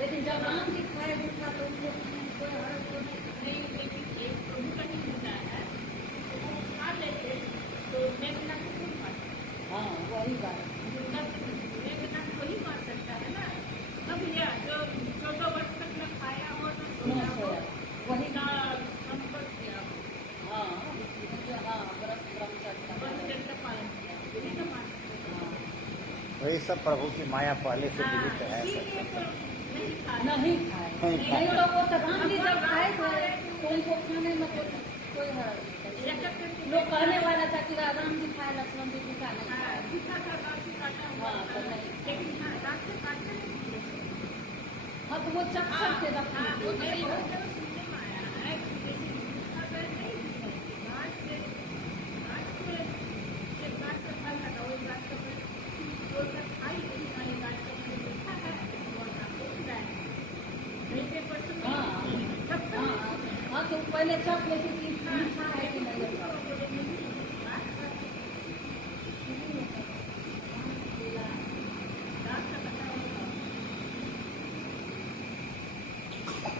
लेकिन जब राम जी खाए जूठा तो उनको कोई हर्ष तो नहीं। नहीं लेकिन एक प्रभु का ही होता है तो वो खा लेते तो मेघनाथ को कौन मारता हाँ वही बात मेघनाथ को ही मार सकता है ना अब यह जो 14 वर्ष तक न खाया हो न न सोया हो सोया वही न संपर्क किया हो हाँ हाँ ब्रह्मचर्य ब्रह्मचर्य का पालन किया यही तो मार सकते हैं। वही सब प्रभु की माया पहले से हाँ, विदित है इसीलिए सब तो नहीं खाया नहीं खाए नहीं खाए। नहीं तो वो तो राम जी जब खाए थे तो उनको खाने में कोई हर्ज नहीं। लोग कहने वाला था कि राम जी खाए लक्ष्मण जी का नहीं हाँ, खाए दिखा था रात को काटा हुआ हाँ, तो था। नहीं। लेकिन हाँ, रात को काटते नहीं थे। हाँ तो वो चक सकते हाँ, वो रखते मेरी बात तो सुनने में आया है कि जैसे दिखा कर नहीं दिखाई। घास से घास का फल लगा, वो घास का फल तोड़कर खाई नहीं, हमारी घास का फल मीठा है, और आपको खिलाया। नहीं पे परसों हाँ सब हाँ हाँ तो पहले चक लेती थी मीठा है कि नहीं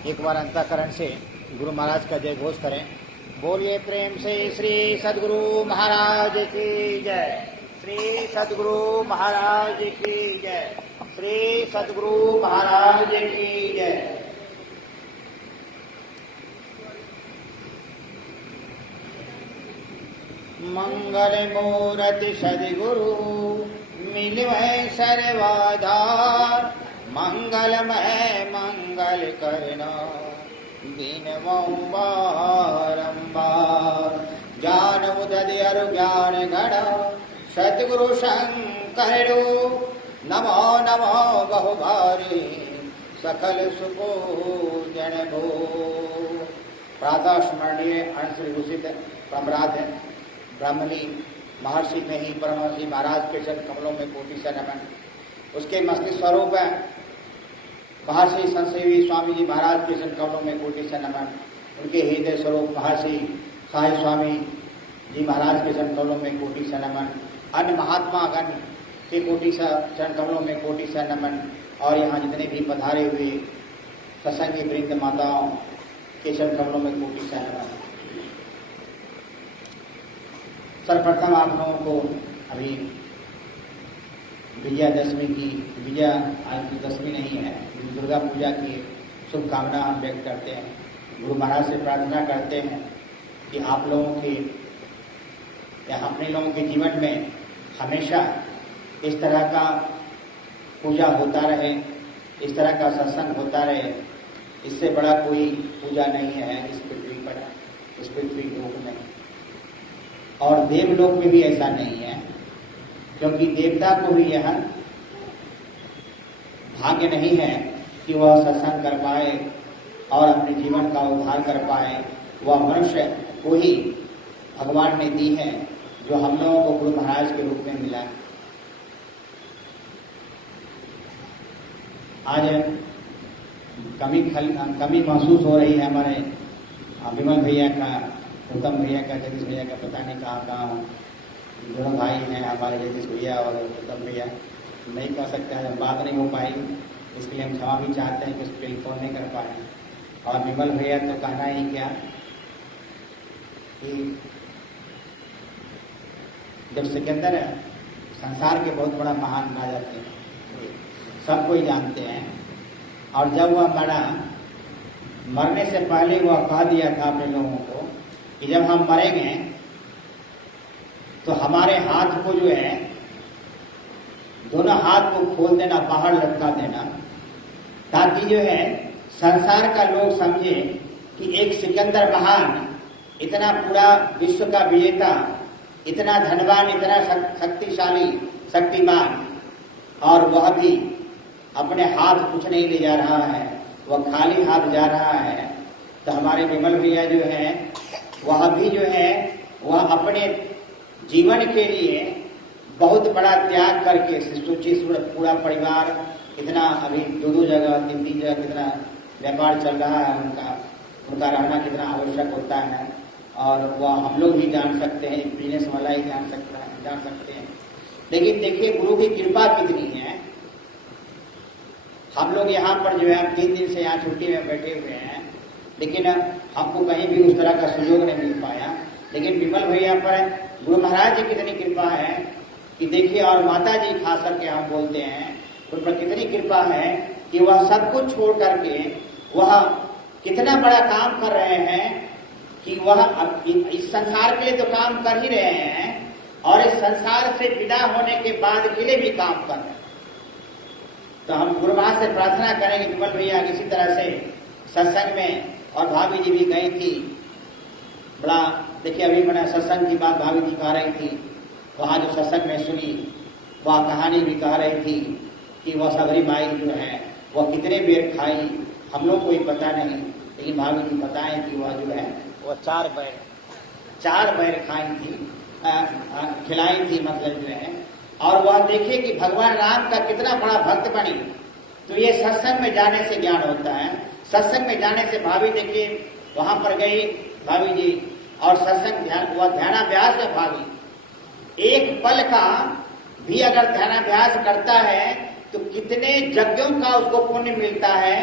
एक बार अंतःकरण से गुरु महाराज का जय घोष करें। बोलिए प्रेम से श्री सद्गुरु महाराज की जय। श्री सद्गुरु महाराज की जय। श्री सद्गुरु महाराज की जय। मंगल मूर्ति सद्गुरु मिलवे सर्वाधार। मंगलमय मंगल करना बिनवऊं बारंबार। ज्ञान उदय अरु ज्ञान गण सतगुरु शंकरो नमो नमो बहुभारी सकल सुखो जन भो। प्रातः स्मरणीय अणश्री घोषित प्रमराध ब्राह्मणी महर्षि में ही परमहंस महाराज के चरण कमलों में कोटि से नमन। उसके मस्तिष्क स्वरूप है महर्षि संसेवी स्वामी जी महाराज के चरण कमलों में कोटि से नमन। उनके हृदय स्वरूप महर्षि साई स्वामी जी महाराज के चरण कमलों में कोटि से नमन। अन्य महात्मा गण के कोटि से चरण कमलों में कोटि से नमन। और यहाँ जितने भी पधारे हुए सत्संगी वृंद माताओं के चरण कमलों में कोटि से नमन। सर्वप्रथम आप लोगों को अभी विजयादशमी की आज दशमी नहीं है, दुर्गा पूजा की शुभकामना हम व्यक्त करते हैं। गुरु महाराज से प्रार्थना करते हैं कि आप लोगों के या अपने लोगों के जीवन में हमेशा इस तरह का पूजा होता रहे, इस तरह का सत्संग होता रहे। इससे बड़ा कोई पूजा नहीं है इस पृथ्वी पर, इस पृथ्वी लोक में। और देवलोक में भी ऐसा नहीं है, क्योंकि देवता को भी यह भाग्य नहीं है कि वह सत्संग कर पाए और अपने जीवन का उद्धार कर पाए। वह मनुष्य को ही भगवान ने दी है, जो हम लोगों को गुरु महाराज के रूप में मिला। आज कमी महसूस हो रही है हमारे विमल भैया का, उत्तम भैया का, जगदीश भैया का, पता नहीं कहाँ दोनों भाई हैं हमारे, जगदीश भैया और उत्तम भैया। नहीं कह सकते हैं, बात नहीं हो पाई, इसके लिए हम क्षमा भी चाहते हैं कि उस पर फोन नहीं कर पाए। और विमल भैया तो कहना ही क्या कि जब सिकंदर संसार के बहुत बड़ा महान राजा थे, सब कोई जानते हैं। और जब वह मरने से पहले वह कह दिया था अपने लोगों को कि जब हम मरेंगे तो हमारे हाथ को जो है, दोनों हाथ को खोल देना, बाहर लटका देना, ताकि जो है संसार का लोग समझे कि एक सिकंदर महान, इतना पूरा विश्व का विजेता, इतना धनवान, इतना शक्तिशाली, शक्तिमान, और वह भी अपने हाथ कुछ नहीं ले जा रहा है, वह खाली हाथ जा रहा है। तो हमारे विमल भैया जो है, वह भी जो है, वह अपने जीवन के लिए बहुत बड़ा त्याग करके, सोचिए पूरा परिवार, इतना अभी दो जगह, तीन जगह कितना व्यापार चल रहा है, उनका रहना कितना आवश्यक होता है। और वह हम लोग भी जान सकते हैं, बिजनेस वाला ही जान सकते हैं। लेकिन देखिए गुरु की कृपा कितनी है। हम लोग यहाँ पर जो है 3 दिन से यहाँ छुट्टी में बैठे हुए हैं, लेकिन हमको कहीं भी उस तरह का सुयोग नहीं मिल पाया। लेकिन विमल भैया पर गुरु महाराज जी कितनी कृपा है कि देखिए, और माता जी खास करके हम बोलते हैं, उन पर कितनी कृपा है कि वह सब कुछ छोड़ करके वह कितना बड़ा काम कर रहे हैं कि वह इस संसार के लिए तो काम कर ही रहे हैं, और इस संसार से विदा होने के बाद के लिए भी काम कर रहे हैं। तो हम गुरु महाराज से प्रार्थना करेंगे विमल भैया किसी तरह से सत्संग में, और भाभी जी भी गई थी बड़ा, देखिए अभी मैंने सत्संग की बात भाभी जी कह रही थी, वहाँ जो सत्संग में सुनी, वह कहानी भी कह रही थी कि वह सबरी माई जो है वह कितने बेर खाई, हम लोग को ही पता नहीं, लेकिन भाभी जी बताएं कि वह जो है वह 4 बैर खाई थी, खिलाई थी, मतलब जो है। और वह देखे कि भगवान राम का कितना बड़ा भक्त बनी। तो ये सत्संग में जाने से ज्ञान होता है। सत्संग में जाने से भाभी देखिए वहां पर गई भाभी जी, और सत्संग वह ध्यानाभ्यास में भागी। एक पल का भी अगर ध्यानाभ्यास करता है तो कितने यज्ञों का उसको पुण्य मिलता है।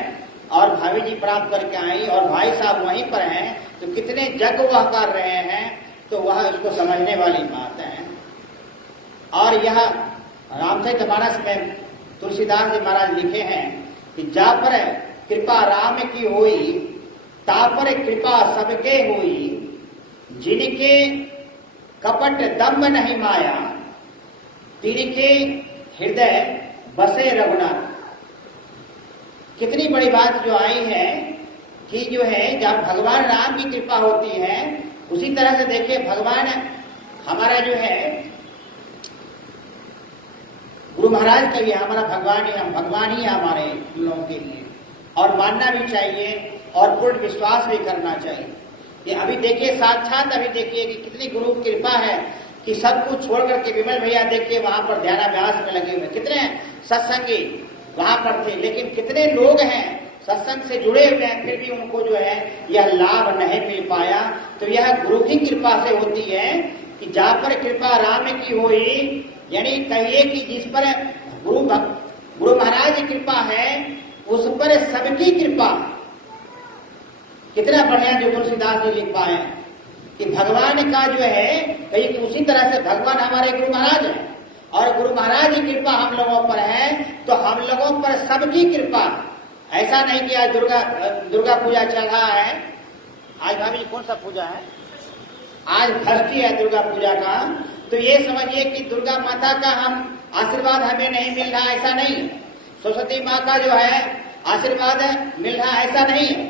और भाभी जी प्राप्त करके आई, और भाई साहब वहीं पर हैं, तो कितने यज्ञ वह कर रहे हैं, तो वह उसको समझने वाली बात है। और यह रामचरितमानस में तुलसीदास जी महाराज लिखे हैं कि जा पर कृपा राम की होई, ता पर कृपा सबके होई, जिनके कपट दम्भ नहीं माया, तिनके हृदय बसे रघुनाथ। कितनी बड़ी बात जो आई है कि जो है जब भगवान राम की कृपा होती है, उसी तरह से देखिए भगवान हमारा जो है गुरु महाराज का भी हमारा भगवान ही, हम भगवान ही हमारे लोगों के लिए, और मानना भी चाहिए और पूर्ण विश्वास भी करना चाहिए। ये अभी देखिए साक्षात, अभी देखिए कि कितनी गुरु कृपा है कि सब कुछ छोड़ करके विमल भैया देखिए वहां पर ध्यानाभ्यास में लगे हुए, कितने सत्संगी वहां पर थे, लेकिन कितने लोग हैं सत्संग से जुड़े हुए हैं, फिर भी उनको जो है यह लाभ नहीं मिल पाया। तो यह गुरु की कृपा से होती है कि जहां पर कृपा राम की हुई, यानी कहिए कि जिस पर गुरु महाराज की कृपा है उस पर सबकी कृपा है। कितना बढ़िया जो तुलसीदास जी लिख पाए कि भगवान का जो है कहीं कि उसी तरह से भगवान हमारे गुरु महाराज है, और गुरु महाराज की कृपा हम लोगों पर है तो हम लोगों पर सबकी कृपा है। ऐसा नहीं कि आज दुर्गा पूजा चल रहा है, आज भाभी कौन सा पूजा है, आज षष्ठी है दुर्गा पूजा का, तो ये समझिए कि दुर्गा माता का हम आशीर्वाद हमें नहीं मिल रहा, ऐसा नहीं है। सरस्वती माँ का जो है आशीर्वाद मिल रहा, ऐसा नहीं है,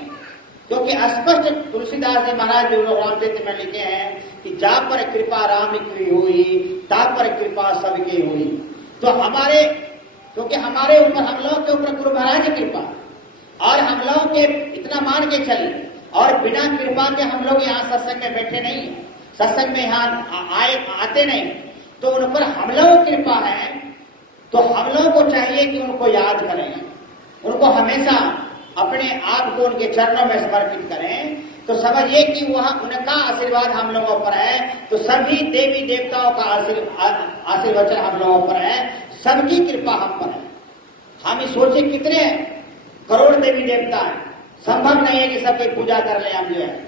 क्योंकि स्पष्ट तुलसीदास जी महाराज जो रामचरित में लिखे हैं कि जा पर कृपा राम की हुई, ता पर कृपा सबके हुई। तो हमारे, क्योंकि हमारे ऊपर, हम लोग के ऊपर गुरु महाराज की कृपा, और हम लोग के इतना मान के चले, और बिना कृपा के हम लोग यहाँ सत्संग में बैठे नहीं है, सत्संग में यहाँ आते नहीं, तो उन पर हम लोग की कृपा है। तो हम लोगों को चाहिए कि उनको याद करें, उनको हमेशा अपने आप को उनके चरणों में समर्पित करें। तो समझिए कि वह उनका आशीर्वाद हम लोगों पर है, तो सभी देवी देवताओं का आशीर्वचन हम लोगों पर है, सबकी कृपा हम पर है। हम ही सोचे कितने करोड़ देवी देवता है, संभव नहीं है कि सबकी पूजा कर ले हम जो है।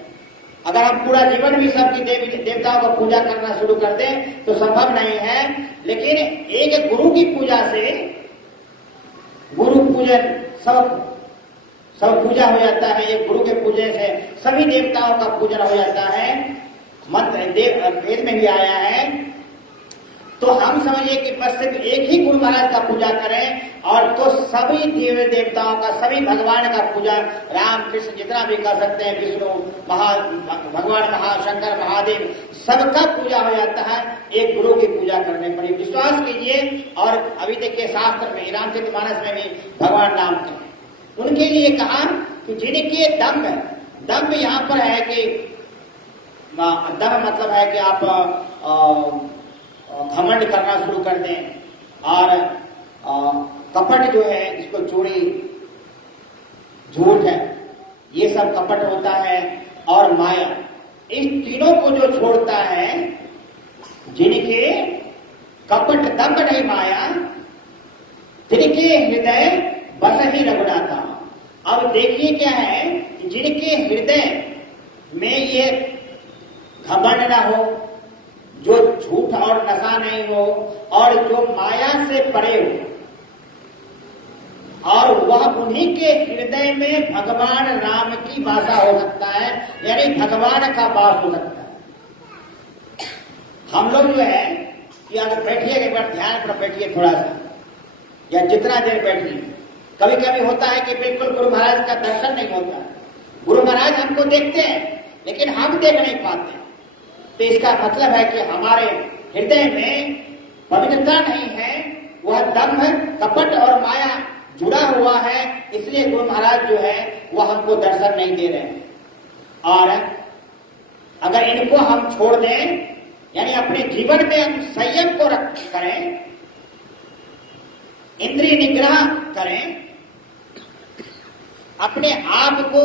अगर हम पूरा जीवन भी सबकी देवी देवताओं को पूजा करना शुरू कर दें तो संभव नहीं है, लेकिन एक गुरु की पूजा से, गुरु पूजन सब पूजा हो जाता है। एक गुरु के पूजन से सभी देवताओं का पूजन हो जाता है, मंत्र वेद में भी आया है। तो हम समझिए कि बस सिर्फ एक ही गुरु महाराज का पूजा करें, और तो सभी देवी देवताओं का, सभी भगवान का पूजा, राम कृष्ण जितना भी कर सकते हैं, विष्णु भगवान महाशंकर महादेव, सबका पूजा हो जाता है एक गुरु की पूजा करने पर। विश्वास कीजिए। और अभी देखिए शास्त्र में, रामचरितमानस में भी भगवान नाम के उनके लिए कहा कि जिनके दम्भ यहाँ पर है कि दम्भ मतलब है कि आप घमंड करना शुरू कर दें, और कपट जो है, जिसको चोरी झूठ है, ये सब कपट होता है, और माया, इस तीनों को जो छोड़ता है, जिनके कपट दम्भ नहीं माया, जिनके हृदय बस ही रघुनाथा। अब देखिए क्या है कि जिनके हृदय में ये घमंड ना हो, जो झूठ और नशा नहीं हो, और जो माया से परे हो, और वह उन्हीं के हृदय में भगवान राम की भाषा हो सकता है, यानी भगवान का वास हो सकता है। हम लोग जो है कि अगर बैठिए, एक बार ध्यान पर बैठिए थोड़ा सा, या जितना देर बैठिए, कभी कभी होता है कि बिल्कुल गुरु महाराज का दर्शन नहीं होता। गुरु महाराज हमको देखते हैं लेकिन हम देख नहीं पाते, तो इसका मतलब है कि हमारे हृदय में पवित्रता नहीं है, वह दम्भ, कपट और माया जुड़ा हुआ है, इसलिए गुरु महाराज जो है वह हमको दर्शन नहीं दे रहे हैं। और अगर इनको हम छोड़ दें, यानी अपने जीवन में हम संयम को करें, इंद्रिय निग्रह करें, अपने आप को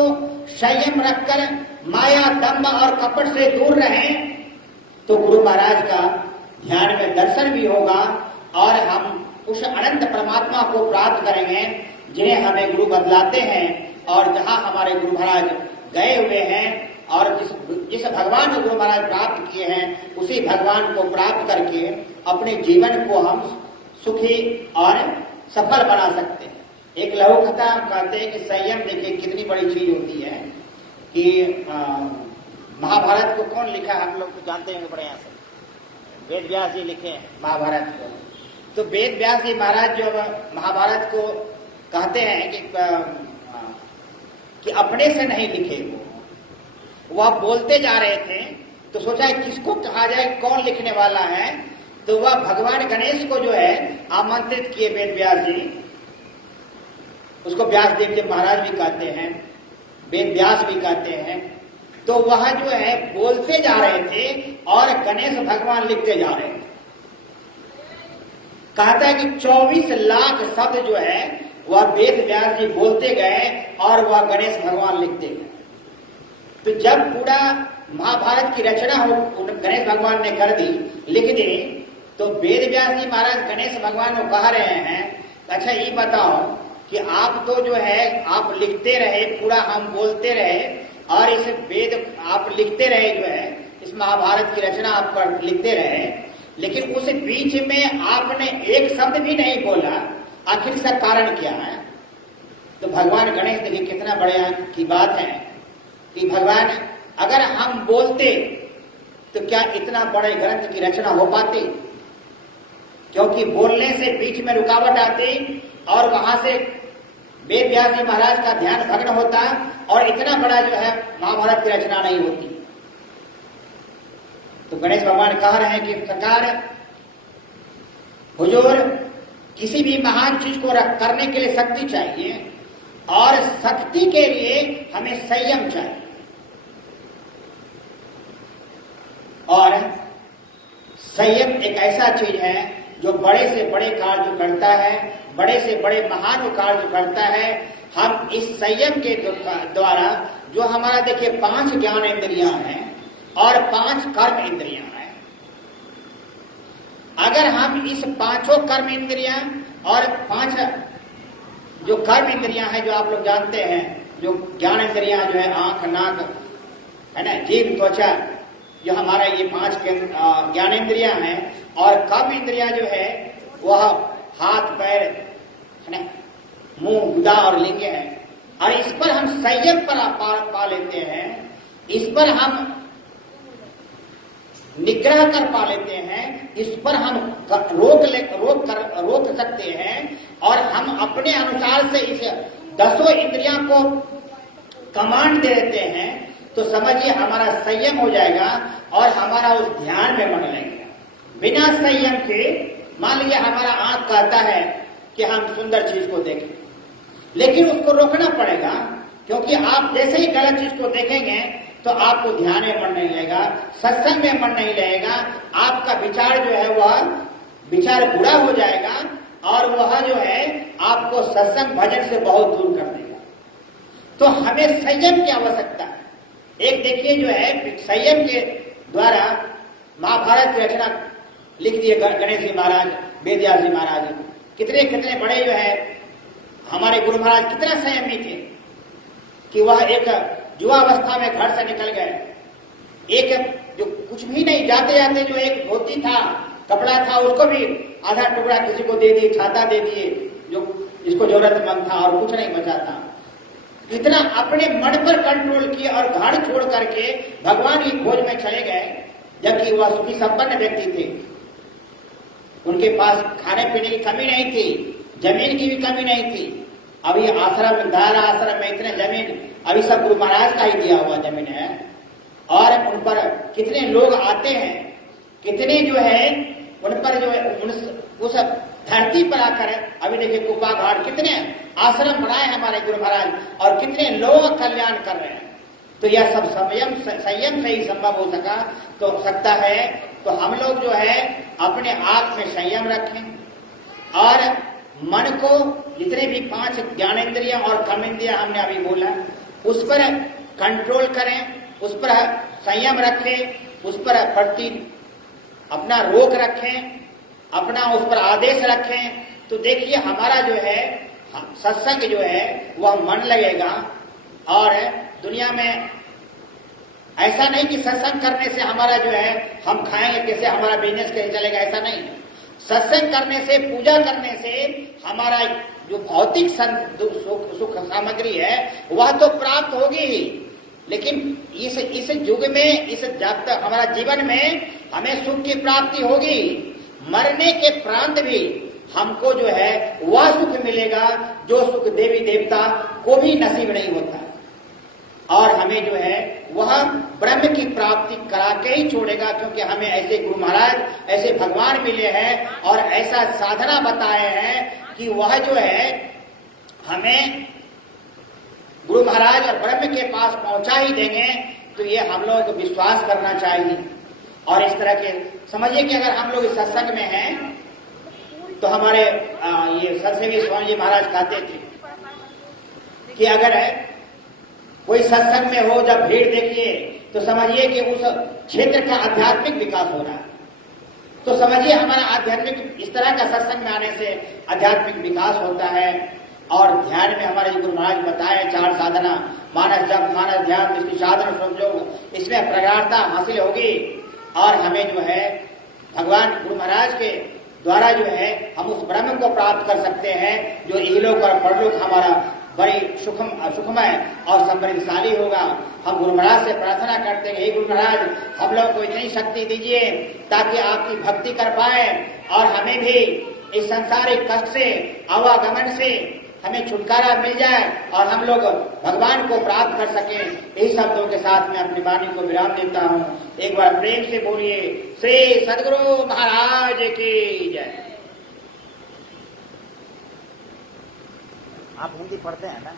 संयम रखकर माया, दम्भ और कपट से दूर रहें, तो गुरु महाराज का ध्यान में दर्शन भी होगा, और हम उस अनंत परमात्मा को प्राप्त करेंगे जिन्हें हमें गुरु बतलाते हैं, और जहां हमारे गुरु महाराज गए हुए हैं, और जिस भगवान को गुरु महाराज प्राप्त किए हैं, उसी भगवान को प्राप्त करके अपने जीवन को हम सुखी और सफल बना सकते हैं। एक लघु कथा हम कहते हैं कि संयम देखिए कितनी बड़ी चीज होती है कि महाभारत को कौन लिखा, हम लोग तो जानते हैं बढ़िया से, वेद व्यास जी लिखे हैं महाभारत को। तो वेद व्यास जी महाराज जो महाभारत को कहते हैं कि अपने से नहीं लिखे, वो आप बोलते जा रहे थे, तो सोचा किसको कहा जाए, कौन लिखने वाला है, तो वह भगवान गणेश को जो है आमंत्रित किए वेद व्यास जी। उसको व्यास देव जी महाराज भी कहते हैं, वेद व्यास भी कहते हैं। तो वह जो है बोलते जा रहे थे और गणेश भगवान लिखते जा रहे थे। कहता है कि 24 लाख शब्द जो है वह वेद व्यास जी बोलते गए और वह गणेश भगवान लिखते गए। तो जब पूरा महाभारत की रचना हो गणेश भगवान ने कर दी, लिख दी, तो वेद व्यास जी महाराज गणेश भगवान को कह रहे हैं, अच्छा ये बताओ कि आप तो जो है आप लिखते रहे, पूरा हम बोलते रहे और इस वेद आप लिखते रहे, जो है इस महाभारत की रचना आप पर लिखते रहे, लेकिन उस बीच में आपने एक शब्द भी नहीं बोला, आखिर इसका कारण क्या है? तो भगवान गणेश देखिए कितना बड़े की बात है कि भगवान अगर हम बोलते तो क्या इतना बड़े ग्रंथ की रचना हो पाती? क्योंकि बोलने से बीच में रुकावट आती और वहां से वेद व्यास जी महाराज का ध्यान भग्न होता और इतना बड़ा जो है महाभारत की रचना नहीं होती। तो गणेश भगवान कह रहे हैं कि सरकार हुजूर, किसी भी महान चीज को करने के लिए शक्ति चाहिए और शक्ति के लिए हमें संयम चाहिए। और संयम एक ऐसा चीज है जो बड़े से बड़े कार्य जो करता है, बड़े से बड़े महान कार्य जो करता है। हम इस संयम के द्वारा जो हमारा देखिए 5 ज्ञान इंद्रियां हैं और 5 कर्म इंद्रियां हैं, अगर हम इस 5 कर्म इंद्रियां और 5 जो कर्म इंद्रियां हैं जो आप लोग जानते हैं, जो ज्ञान इंद्रियां जो है आंख, नाक, है ना, जीभ, त्वचा, जो हमारा ये 5 ज्ञान इंद्रियां हैं, और कर्म इंद्रियां जो है वह हाथ, पैर, है ना, मुंह, गुदा और लिंग है। और इस पर हम संयम पर पा लेते हैं, इस पर हम निग्रह कर पा लेते हैं, इस पर हम रोक सकते हैं और हम अपने अनुसार से इस 10 इंद्रियां को कमांड दे देते हैं। तो समझिए हमारा संयम हो जाएगा और हमारा उस ध्यान में मन लगेगा। बिना संयम के मान लीजिए हमारा आंख कहता है कि हम सुंदर चीज को देखें, लेकिन उसको रोकना पड़ेगा, क्योंकि आप जैसे ही गलत चीज को देखेंगे तो आपको ध्यान में मन नहीं लगेगा, सत्संग में मन नहीं लगेगा, आपका विचार जो है वह विचार बुरा हो जाएगा और वह जो है आपको सत्संग भजन से बहुत दूर कर देगा। तो हमें संयम की आवश्यकता है। एक देखिए जो है संयम के द्वारा महाभारत की रचना लिख दिए गणेश जी महाराज, वेद व्यास जी महाराज। कितने कितने बड़े जो है हमारे गुरु महाराज कितना संयमी थे कि वह एक युवावस्था में घर से निकल गए। एक जो कुछ भी नहीं, जाते जाते जो एक धोती था, कपड़ा था, उसको भी आधा टुकड़ा किसी को दे दिए, छाता दे दिए जो जिसको जरूरतमंद था, और कुछ नहीं बचा था। इतना अपने मन पर कंट्रोल किए और घर छोड़ करके भगवान की खोज में चले गए, जबकि वह सुखी संपन्न व्यक्ति थे। उनके पास खाने पीने की कमी नहीं थी, जमीन की भी कमी नहीं थी। अभी आश्रम, दारा आश्रम में इतने जमीन अभी सब गुरु महाराज का ही दिया हुआ जमीन है, और उन पर कितने लोग आते हैं, कितने जो है उन पर जो है उस धरती पर आकर अभी देखिए कुपा घाट कितने आश्रम बनाए हमारे गुरु महाराज और कितने लोगों का कल्याण कर रहे हैं। तो यह सब संयम से ही संभव हो सकता है। तो हम लोग जो है अपने आप में संयम रखें और मन को जितने भी 5 ज्ञानेंद्रियां और कर्मेंद्रियां हमने अभी बोला उस पर कंट्रोल करें, उस पर संयम रखें, उस पर प्रति अपना रोक रखें, अपना उस पर आदेश रखें। तो देखिए हमारा जो है सत्संग जो है वह मन लगेगा। और दुनिया में ऐसा नहीं कि सत्संग करने से हमारा जो है हम खाएंगे कैसे, हमारा बिजनेस कैसे चलेगा, ऐसा नहीं है। सत्संग करने से, पूजा करने से हमारा जो भौतिक सुख सामग्री है वह तो प्राप्त होगी ही, लेकिन इस युग में, इस जब तक हमारा जीवन में हमें सुख की प्राप्ति होगी, मरने के प्रांत भी हमको जो है वह सुख मिलेगा जो सुख देवी देवता को भी नसीब नहीं होता। और हमें जो है वह ब्रह्म की प्राप्ति करा के ही छोड़ेगा, क्योंकि हमें ऐसे गुरु महाराज ऐसे भगवान मिले हैं और ऐसा साधना बताए हैं कि वह जो है हमें गुरु महाराज और ब्रह्म के पास पहुंचा ही देंगे। तो ये हम लोग विश्वास करना चाहिए। और इस तरह के समझिए कि अगर हम लोग इस सत्संग में हैं तो हमारे ये सत्संगी स्वामी जी महाराज कहते थे कि अगर कोई सत्संग में हो, जब भीड़ देखिए तो समझिए कि उस क्षेत्र का आध्यात्मिक विकास हो रहा है। तो समझिए हमारा आध्यात्मिक इस तरह का सत्संग में आने से आध्यात्मिक विकास होता है। और ध्यान में हमारे गुरु महाराज बताए 4 साधना, मानस जप, मानस ध्यान, दृष्टि साधन, संयोग, इसमें प्रगाढ़ता हासिल होगी और हमें जो है भगवान गुरु महाराज के द्वारा जो है हम उस ब्रह्म को प्राप्त कर सकते हैं, जो इहलोक और परलोक हमारा बड़ी सुखमय और समृद्धशाली होगा। हम गुरु महाराज से प्रार्थना करते हैं, हे गुरु महाराज हम लोग को इतनी शक्ति दीजिए ताकि आपकी भक्ति कर पाए और हमें भी इस संसारिक कष्ट से, आवागमन से हमें छुटकारा मिल जाए और हम लोग भगवान को प्राप्त कर सकें। यही शब्दों के साथ मैं अपनी वाणी को विराम देता हूँ। एक बार प्रेम से बोलिए श्री सद्गुरु महाराज की जय। आप हिंदी पढ़ते हैं ना?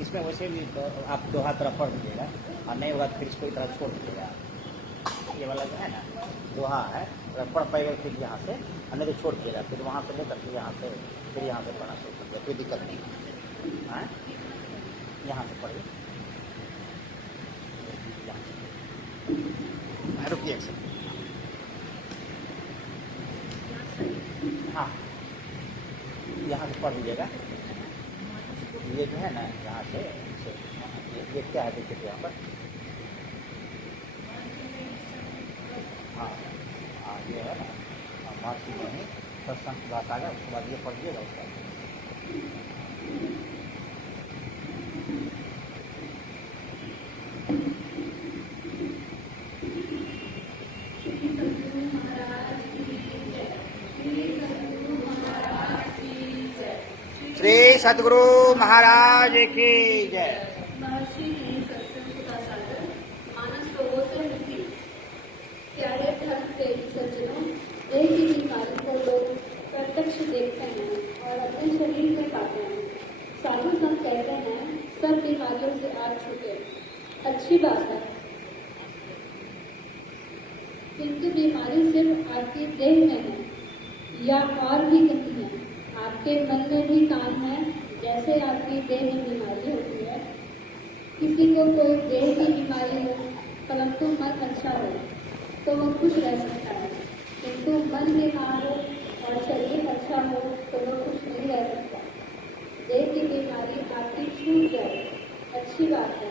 इसमें वैसे भी तो आप दोहा तरफ पढ़ दीजिएगा और नहीं होगा फिर इसको इतना छोड़ दीजिएगा। ये वाला जो है ना दोहा है, अगर पढ़ पाएगा फिर यहाँ से, नहीं तो छोड़ दीजिएगा, फिर वहाँ से लेकर के यहाँ से फिर यहाँ से पढ़ना शुरू कीजिएगा, कोई दिक्कत नहीं है। यहाँ से पढ़िए, रुकिए एक सेकंड। हाँ यहाँ से पढ़ लीजिएगा। ये जो है ना यहाँ से ये क्या है देखिए यहाँ पर। हाँ हाँ ये है ना महर्षि में ही सत्संग की बात आ गया, उसके बाद ये पढ़िएगा उसका। श्री सद्गुरु महाराज की जय। महर्षि ने सत्संग का सागर मानस लोगों से मिलती। प्यारे धर्म प्रेमी सज्जनों, एक ही बीमारी को लोग प्रत्यक्ष देखते हैं और अपने शरीर में पाते हैं। साधु संत कहते हैं सब बीमारियों से आप छूटे, अच्छी बात है, किंतु बीमारी सिर्फ आपकी देह में है या और भी कहीं है। आपके मन में भी काम है। जैसे आपकी देह में बीमारी होती है, किसी को कोई देह की बीमारी हो परंतु मन अच्छा हो तो वो खुश रह सकता है, किंतु मन बीमार हो और शरीर अच्छा हो तो वो खुश नहीं रह सकता। देह की बीमारी आपकी छूट जाए, अच्छी बात है।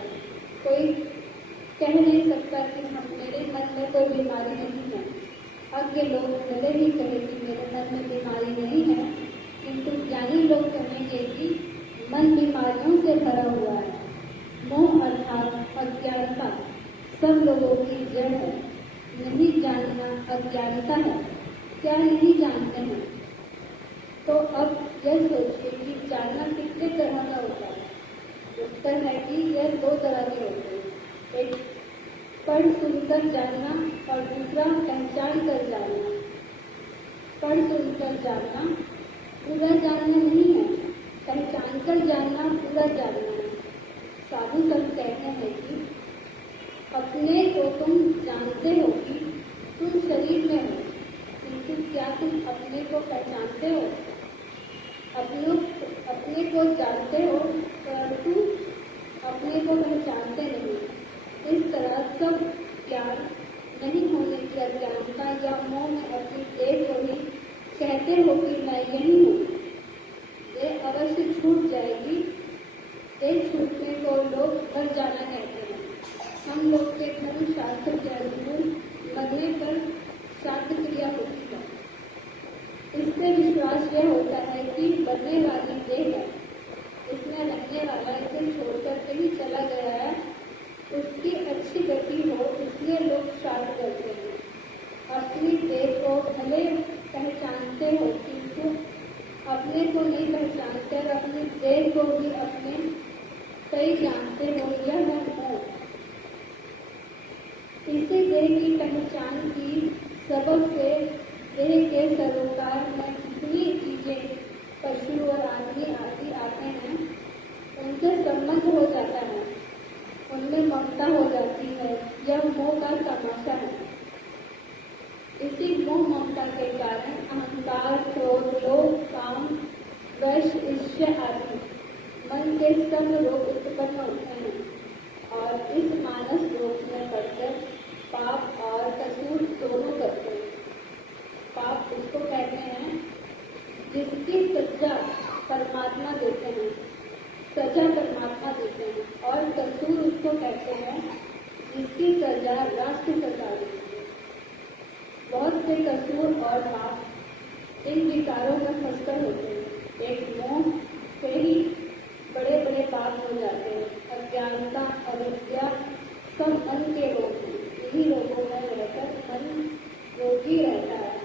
कोई कह नहीं सकता कि मेरे मन में कोई बीमारी नहीं है। अज्ञ लोग भले ही कहे कि मेरे मन में बीमारी नहीं है, किंतु ज्ञानी लोग कहेंगे कि मन बीमारियों से भरा हुआ है। मोह अर्थात अज्ञानता सब लोगों की जड़ है। नहीं जानना अज्ञानता है। क्या नहीं जानते हैं? तो अब यह सोचिए कि जानना कितने तरह का होता है। उत्तर है कि यह 2 तरह के होते हैं, एक पढ़ सुनकर जानना और दूसरा पहचान कर जानना। पढ़ सुनकर जानना पूरा जानना नहीं है, पहचान कर जानना पूरा जानना है। साधु संत कहते हैं कि अपने को तुम जानते हो कि तुम शरीर में हो, किंतु क्या तुम अपने को पहचानते हो? अपने को जानते हो परंतु अपने को पहचानते नहीं। इस तरह सब ज्ञान नहीं होने की अज्ञानता या मोह में अपनी देह को ही कहते हो कि मैं यही हूँ। ये अवश्य छूट जाएगी। देह छूटने को लोग मर जाना कहते हैं। हम लोग के धर्म शास्त्र के अनुकूल मरने पर श्राद्ध क्रिया होती है। इससे विश्वास यह रहने वाली देह है, इसमें रहने वाला इसे छोड़ करके ही चला गया है, उसकी अच्छी गति हो इसलिए लोग श्राद्ध करते हैं। अपनी देह को भले पहचानते हो किंतु अपने को नहीं पहचानते और अपनी देह को भी अपने कई जानते हो, यह है मोह। इसी देह की पहचान की सबब से देह के सरोकार में जितनी चीजें पशु और आदमी आदि आते हैं उनसे संबंध हो जाता है, उनमें ममता हो जाती है। यह मोह का तमाशा है। इसी मोह ममता के कारण अहंकार, क्रोध, लोभ, काम, द्वेष, ईर्ष्या आदि मन के सब रोग उत्पन्न होते हैं और इस मानस रोग में पड़कर पाप और कसूर दोनों करते हैं। पाप उसको कहते हैं जिसकी सजा परमात्मा देते हैं, सजा परमात्मा देते हैं, और कसूर उसको कहते हैं जिसकी सजा राष्ट्र सरकार देती है। बहुत से कसूर और पाप इन विकारों में फंसकर होते हैं। एक मोह से ही बड़े बड़े पाप हो जाते हैं। अज्ञानता, अविद्या सब मन के रोग हैं। इन्हीं रोगों में रहकर मन रोगी रहता है।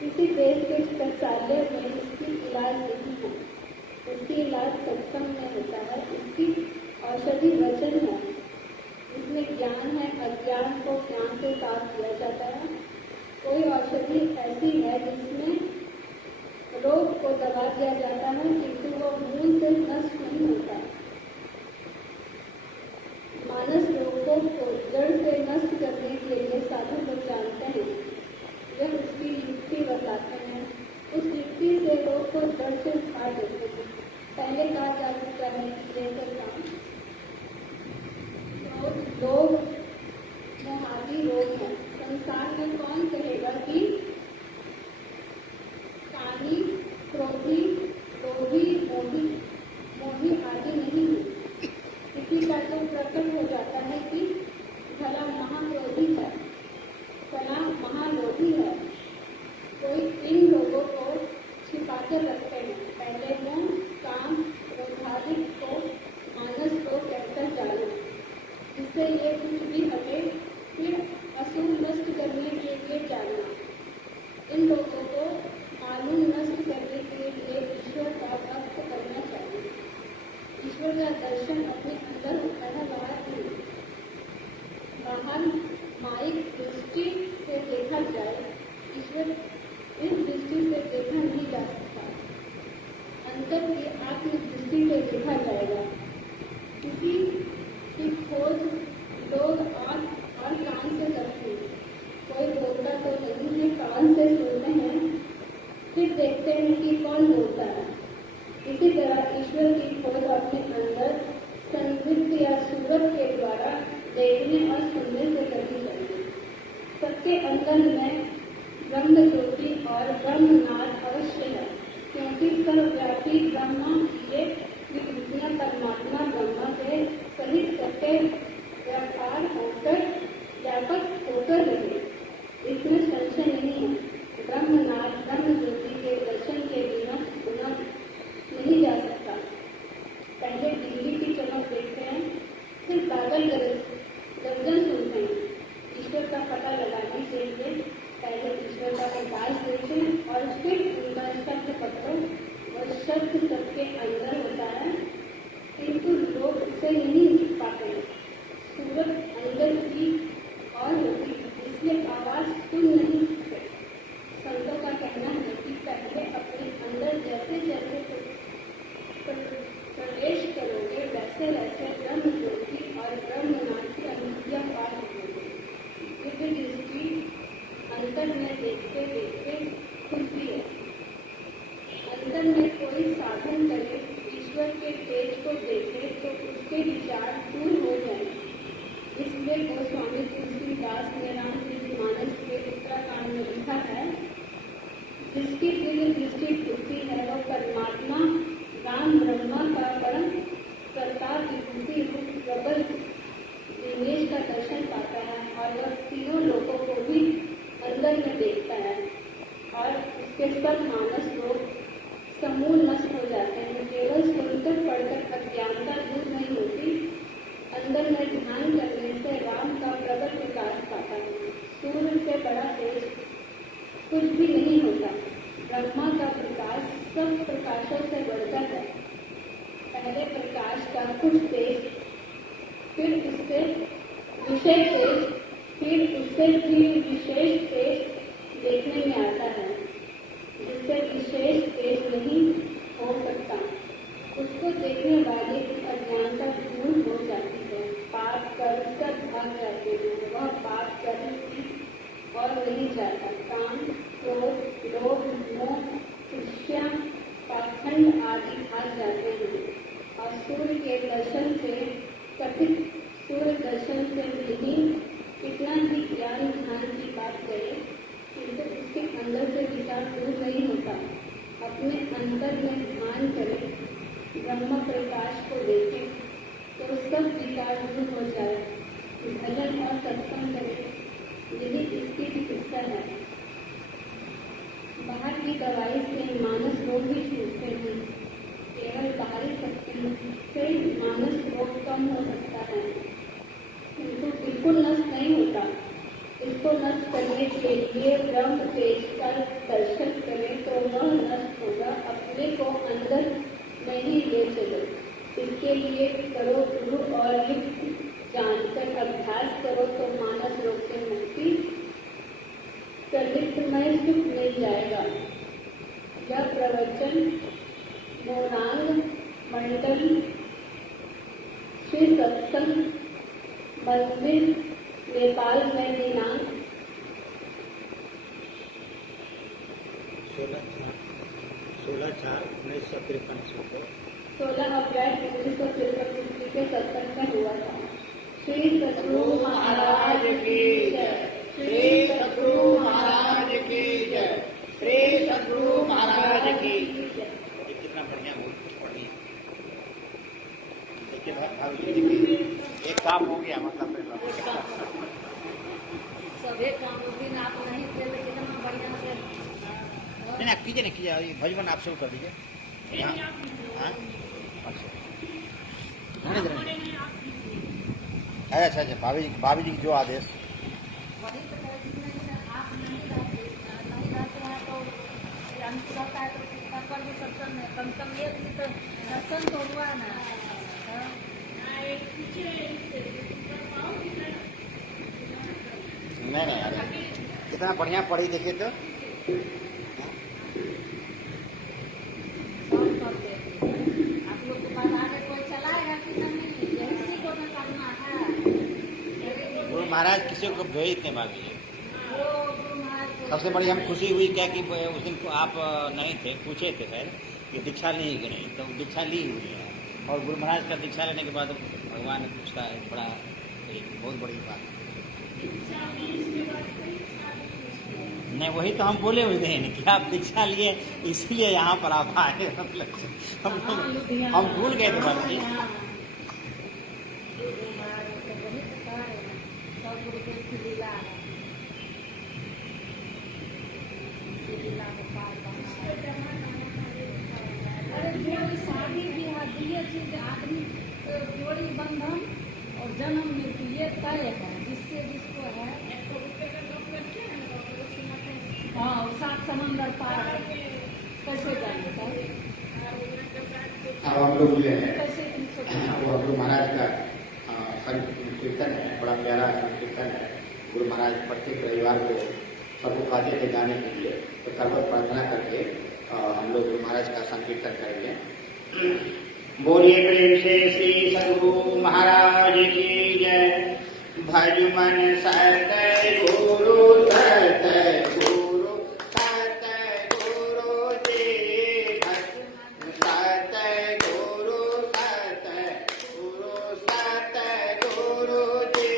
किसी देश के चिकित्सालय में इसकी इलाज नहीं है, इसकी इलाज सत्संग में होता है। इसकी औषधि वचन है, इसमें ज्ञान है, अज्ञान को ज्ञान से साफ किया जाता है। कोई औषधि ऐसी है जिसमें रोग को दबा दिया जाता है किंतु वो मूल से नष्ट नहीं होता। मानस रोगों को जड़ से नष्ट करने के लिए साधु लोग जानते हैं, जब उसकी युक्ति बताते हैं, उस युक्ति से रोग को जड़ से उखाड़ देते हैं। पहले कहा जा चुका है कि ये सब काम लोग मोहादी रोग है। संसार में कौन कहेगा कि कामी, क्रोधी, लोभी, मोही आदि नहीं है। किसी का तो प्रकट हो जाता है कि भला महाक्रोधी है, भला महालोभी है। कोई इन लोगों को छिपा कर रखते हैं। पहले मोह, काम, क्रोधादि को मानस को कहकर जानो, जिससे ये कुछ भी हटे, फिर असुर नष्ट करने के लिए जानना। इन लोगों को मालूम नष्ट करने के लिए ईश्वर का भक्त करना चाहिए। ईश्वर का दर्शन अपने अंदर होता है, बाहर नहीं। बाहर माइक दृष्टि से देखा जाए, ईश्वर इस दृष्टि से देखा नहीं जा सकता। अंतर की आत्म दृष्टि से देखा जाएगा। किसी की खोज लोग आँख और कान से करते हैं। कोई बोलता तो नहीं है, कान से सुनते हैं, फिर देखते हैं कि कौन बोलता है। इसी तरह ईश्वर की खोज अपने अंदर संदिग्ध या सूरत के द्वारा देखने और सुनने से करनी चाहिए। सबके अंदर में ब्रह्म ज्योति और ब्रह्मनाद अवश्य है, क्योंकि सर्वव्यापी ब्रह्मा ये विकृतियां परमात्मा ब्रह्मा के सहित सबके व्यापार होकर व्यापक होकर रहे, इसमें संशय नहीं है। ब्रह्मनाद ब्रह्म ज्योति के दर्शन के बिना सुना नहीं जा सकता। पहले बिजली की चमक देखते हैं, फिर बादल गर्जन सुनते हैं। ईश्वर का पता लगाने के लिए पहले ईश्वर का प्रकाश देखें और फिर उनका शब्द पकड़ो। और शब्द सबके अंदर होता है, किंतु लोग उसे नहीं पाते। सूरत अंदर की और होती, इसलिए आवाज सुन नहीं सकते। संतों का कहना है कि पहले अपने अंदर जैसे जैसे प्रवेश करोगे वैसे वैसे ब्रह्म ज्योति और ब्रह्मनाद की अनुभूतियां पा सकोगे। दिव्य दृष्टि अंतर में देखते देखते खुलती है। अंतर में कोई साधन करे, ईश्वर के तेज को देखे तो उसके विचार दूर हो जाए। इसलिए गोस्वामी तुलसीदास ने रामचरितमानस के उत्तराखंड में लिखा है, जिसकी दिव्य दृष्टि खुलती है वह परमात्मा राम ब्रह्मा का परम प्रताप विभूति रूप प्रबल दिनेश का दर्शन पाता है और वह तीनों लोगों को भी अंदर में देखता है और उसके सब मानस लोग समूल नष्ट हो कुछ भी नहीं होता। ब्रह्मा का प्रकाश सब प्रकाशों से बढ़कर है। पहले प्रकाश का कुछ तेज, फिर उससे विशेष तेज, फिर उससे भी विशेष तेज देखने में आता है। जिससे विशेष तेज नहीं हो सकता, उसको देखने वाले की अज्ञानता दूर हो जाती है। पाप कर सब भाग जाते हैं। वह पाप कर और नहीं जाता। काम, क्रोध, लोभ, मोह, ईर्ष्या, पाखंड आदि भाग जाते हैं। और सूर्य के दर्शन से कथित सूर्य दर्शन से नहीं कितना भी ज्ञान ध्यान की बात करे, किंतु उसके अंदर से विकार दूर नहीं होता। अपने अंतर में ध्यान करे, ब्रह्म प्रकाश को देखे तो सब विकार दूर हो जाए। भजन और सत्संग करे, यही इसकी चिकित्सा है। बाहर की दवाई से मानस रोग भी छूटते हैं। केवल बाहरी सत्संग से मानस रोग कम हो सकता है, किंतु बिल्कुल नष्ट नहीं होता। इसको नष्ट करने के लिए ब्रह्म तेज का दर्शन करें तो वह नष्ट होगा। अपने को अंदर में ही ले चलो। इसके लिए करो गुरु और युक्त जानकर अभ्यास करो तो मानस रोग से मुक्ति, कलितमय सुख मिल जाएगा। यह प्रवचन मोरांग मंडल श्री सत्संग मंदिर नेपाल में दिनांक 16/4/1953 16 अप्रैल 1953 ईस्वी के सत्संग में हुआ था। श्री सद्गुरु महाराज की जय। श्री सद्गुरु महाराज की जय। श्री सद्गुरु महाराज की जय। कितना बढ़िया पढ़ी। देखिए भाभी जी देखिए, एक काम हो गया मतलब सभी काम दिन आप नहीं थे लेकिन हम बढ़िया से नहीं आप कीजिए ना कीजिए। भजन आप शुरू कर दीजिए। हाँ अच्छा अच्छा भाभी जी की जो आदेश। वही तो आप नहीं रहते हैं तो अंत रहता है तो पर भी सत्संग है। कम से कम एक भी तो सत्संग तो हुआ ना। नहीं अरे कितना बढ़िया पढ़ी देखिए तो। आप लोग को बता दे कोई चलाएगा कि नहीं, यही को तो करना है। गुरु महाराज किसी को भेजते भाभी जी। वो गुरु महाराज को सबसे बड़ी हम खुशी हुई क्या कि उस दिन को आप नहीं थे, पूछे थे खैर कि दीक्षा ली कि नहीं, तो दीक्षा ली हुई है। और गुरु महाराज का दीक्षा लेने के बाद भगवान ने पूछता है बड़ा एक बहुत बड़ी बात। नहीं वही तो हम बोले हुए थे कि आप दीक्षा लिए इसीलिए यहाँ पर आप आए। हम भूल गए थे बाबू जी। अरे जोड़ी शादी ब्याह ये चीज आदमी जोड़ी बंधन और जन्म मृत्यु ये तय है। जिससे जिसको है हाँ सात समंदर पार कैसे जाएगा। अब हम लोग जो है कैसे वो गुरु महाराज का कीर्तन है, बड़ा प्यारा कीर्तन है। गुरु महाराज प्रत्येक रविवार को सबको कहते थे गाने के लिए, तो सर्वत प्रार्थना करके हम लोग गुरु महाराज का संकीर्तन करेंगे। बोलिए प्रेम से श्री सद्गुरु महाराज की जय। भज मन सत गुरु सत गुरु सत गुरु जी सत गुरु सत गुरु सत गुरु जी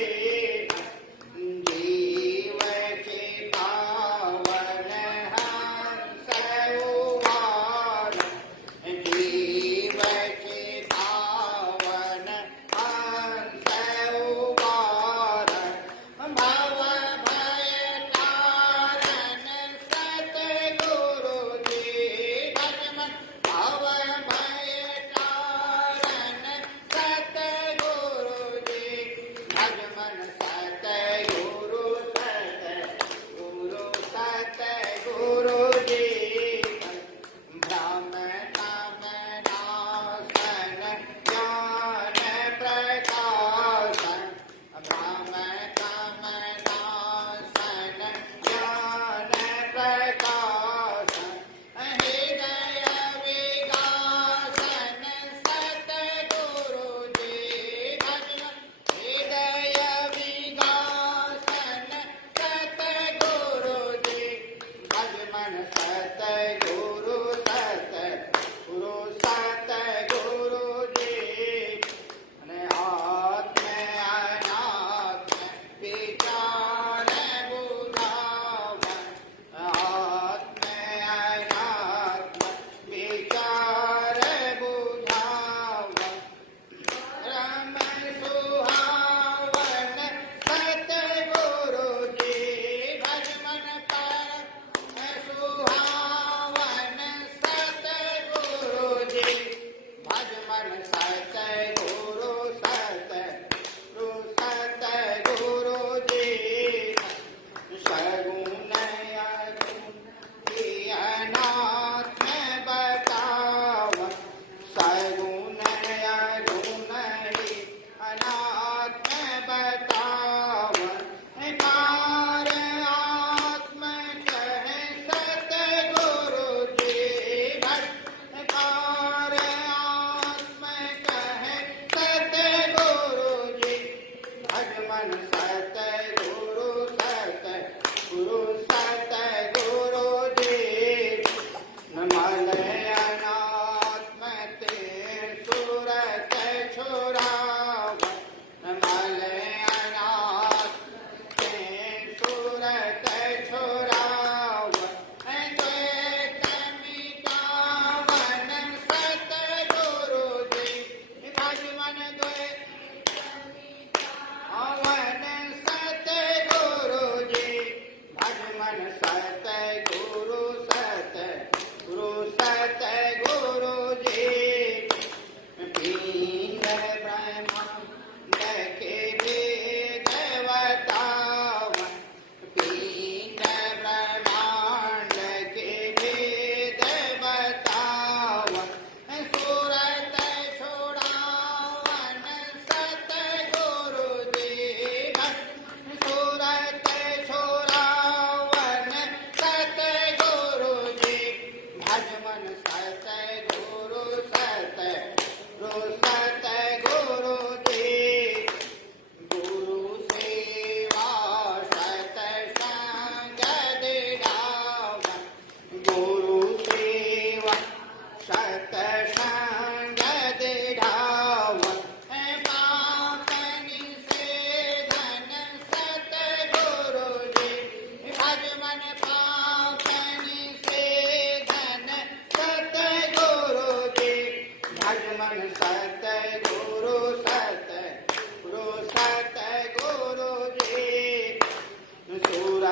जीव के पावन हंस उबार जीव के पावन हंस उबार भव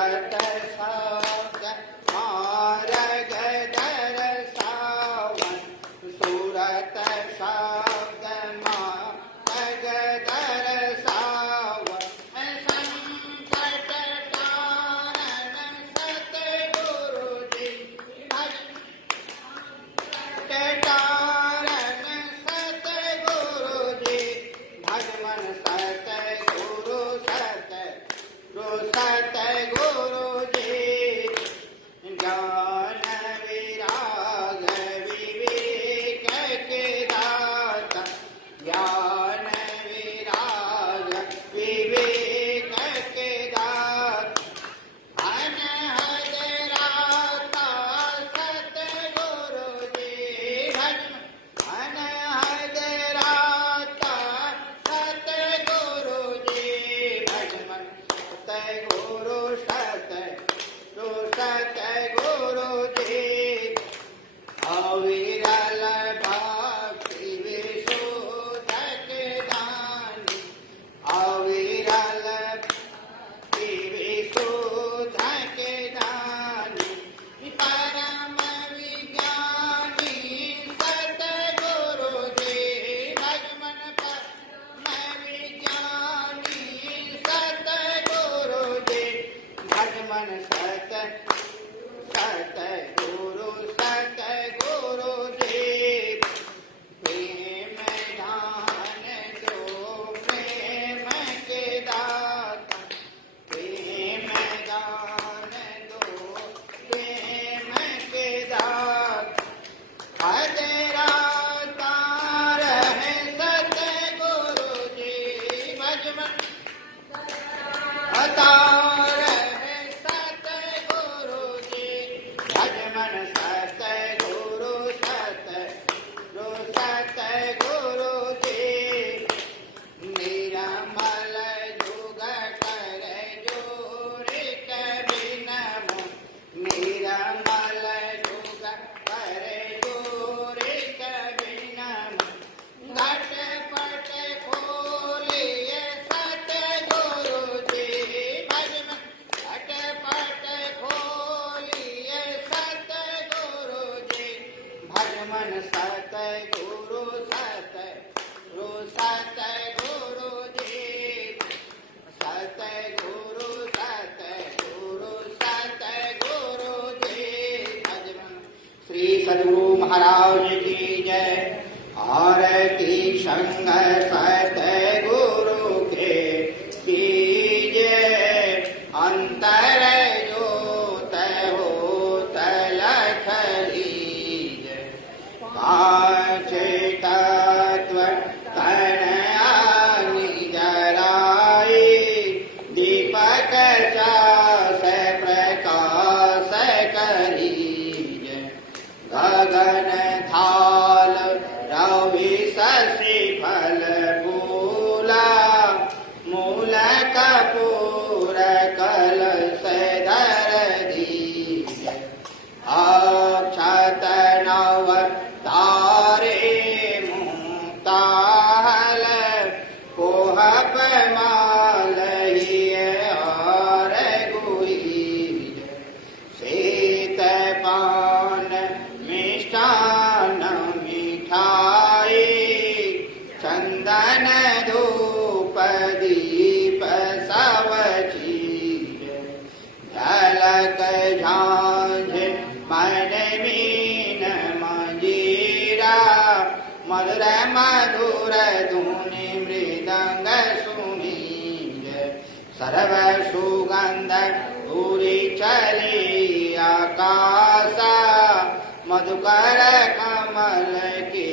सूरत शब्द मार्ग दर्शावन सूरत शब्द मार्ग दर्शावन संकट तारण सतगुरु जी तारण सतगुरु जी भगवन सतगुरु सतगुरु जी ज्ञान विराग विवेक के दाता ज्ञान विराग विवेक के दाता अनहद राता सतगुरु जी भगवन अनहद राता सतगुरु जी भगवन सतगुरु सतगुरु जी अविरल भक्ति विशुद्ध के दानी अविरल भक्ति विशुद्ध के दानी परम विज्ञानी सतगुरु जी भगवन परम विज्ञानी सतगुरु जी भगवन सतगुरु जी प्रेम दान जो प्रेम के दाता प्रेम दान दो प्रेम के दाता हजरा तार है सतगुरु जी भगवन अतार है सतगुरु जी भगवन सतगुरु सतगुरु जी निरमल जुग कर जोर कभी नमो निरमल जुग कर जोर कभी नमो घट पट खोलिए सतगुरु जी भगवन घट पट खोलिए सतगुरु जी भगवन सतगुरु सतगुरु जी सतगुरु जी भगवन श्री सद्गुरु महाराज की जय आरती संग सतगुरु के कीजिए अंतर जोत हो तलख लीजिए पांच तत्व तन अग्नि जराई दीपक चास प्रकाश करीजे गगन थाल रवि शशि फल फूला मूल कपूर कल धर दीजे अक्षत नव तारे मुक्ताहल कोहप माल और गुईज शीत पान मिष्टान मिठाई चंदन धूप दीप सब चीज झलक झांझ मन मीन मंजीरा मधुर मधुर धुनि मृदंग सुनीज सर्व सुगंध पूरी चली आकाशा मधुकर कमल की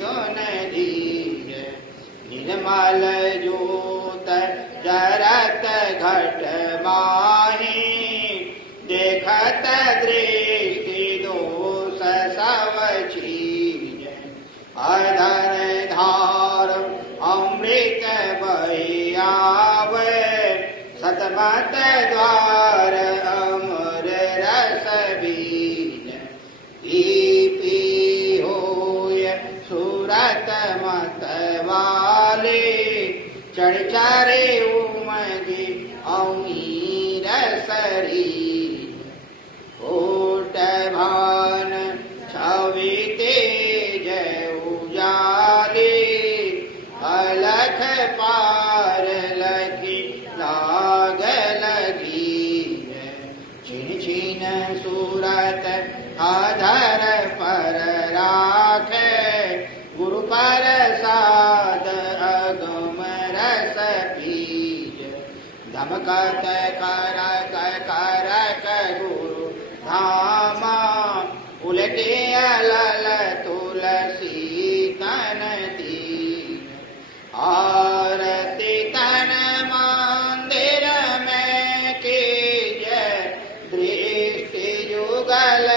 धुन दीज निर्मल जोत जरत घट माही देखत दृष्टि दोष सब चीज अधर धार अमृत बहियावे सतमत द्वार अमर रस बीज पी होय सूरत मत वाले चढ़ चारे उमगी अमीर स करी ओट भान छवि तेज उजाले अलख पार लगी लाग लगी छिन छिन सूरत आधर पर राखे गुरु प्रसाद अगम रस बीज धमकत करक गुरु धामा उलटे अलल तुलसी तन दीन आरती तन मंदिर में कीज दृष्टि युगल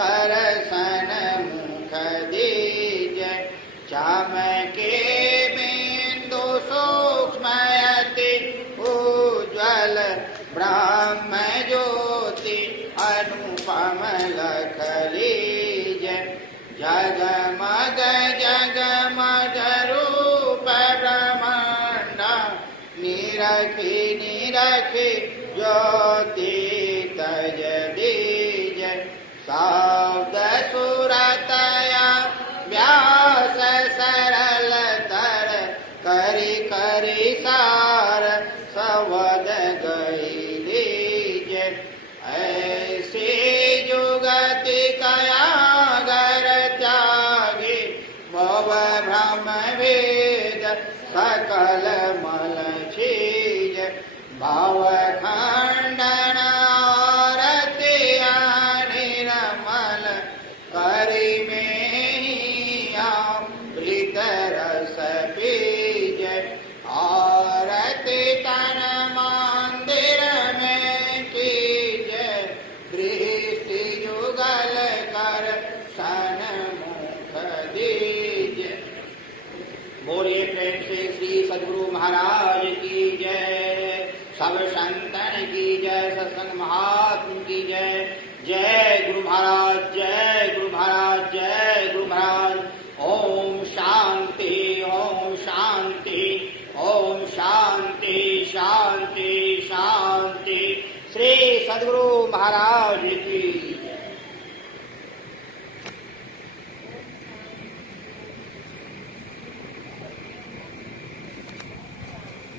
कर सन मुख दीज चमके बिंदु सूक्ष्मयति उज्ज्वल ब्रह्म ज्योति अनुपम लख लीज जगमग जगमग रूप ब्रह्मांड निरखी निरखी ज्योति तज दीज शब्द सुरतया व्यास सरल तर करी करी सार सवद गई लीज ऐसे जुगति कयागर त्यागे भव भ्रम वेद सकल मल छीज भाव खंडन आरती निर्मल करी में ही अमृत रस बीज आरती तन मंदिर में कीज दृष्टि युगल कर सन मुख दीज। बोलिए प्रेम से श्री सद्गुरु महाराज की जय, सब संतन की जय, सत्संग महात्म की जय। जय गुरु महाराज, जय गुरु महाराज, जय गुरु महाराज। ओम शांति, ओम शांति, ओम शांति, शांति शांति। श्री सद्गुरु महाराज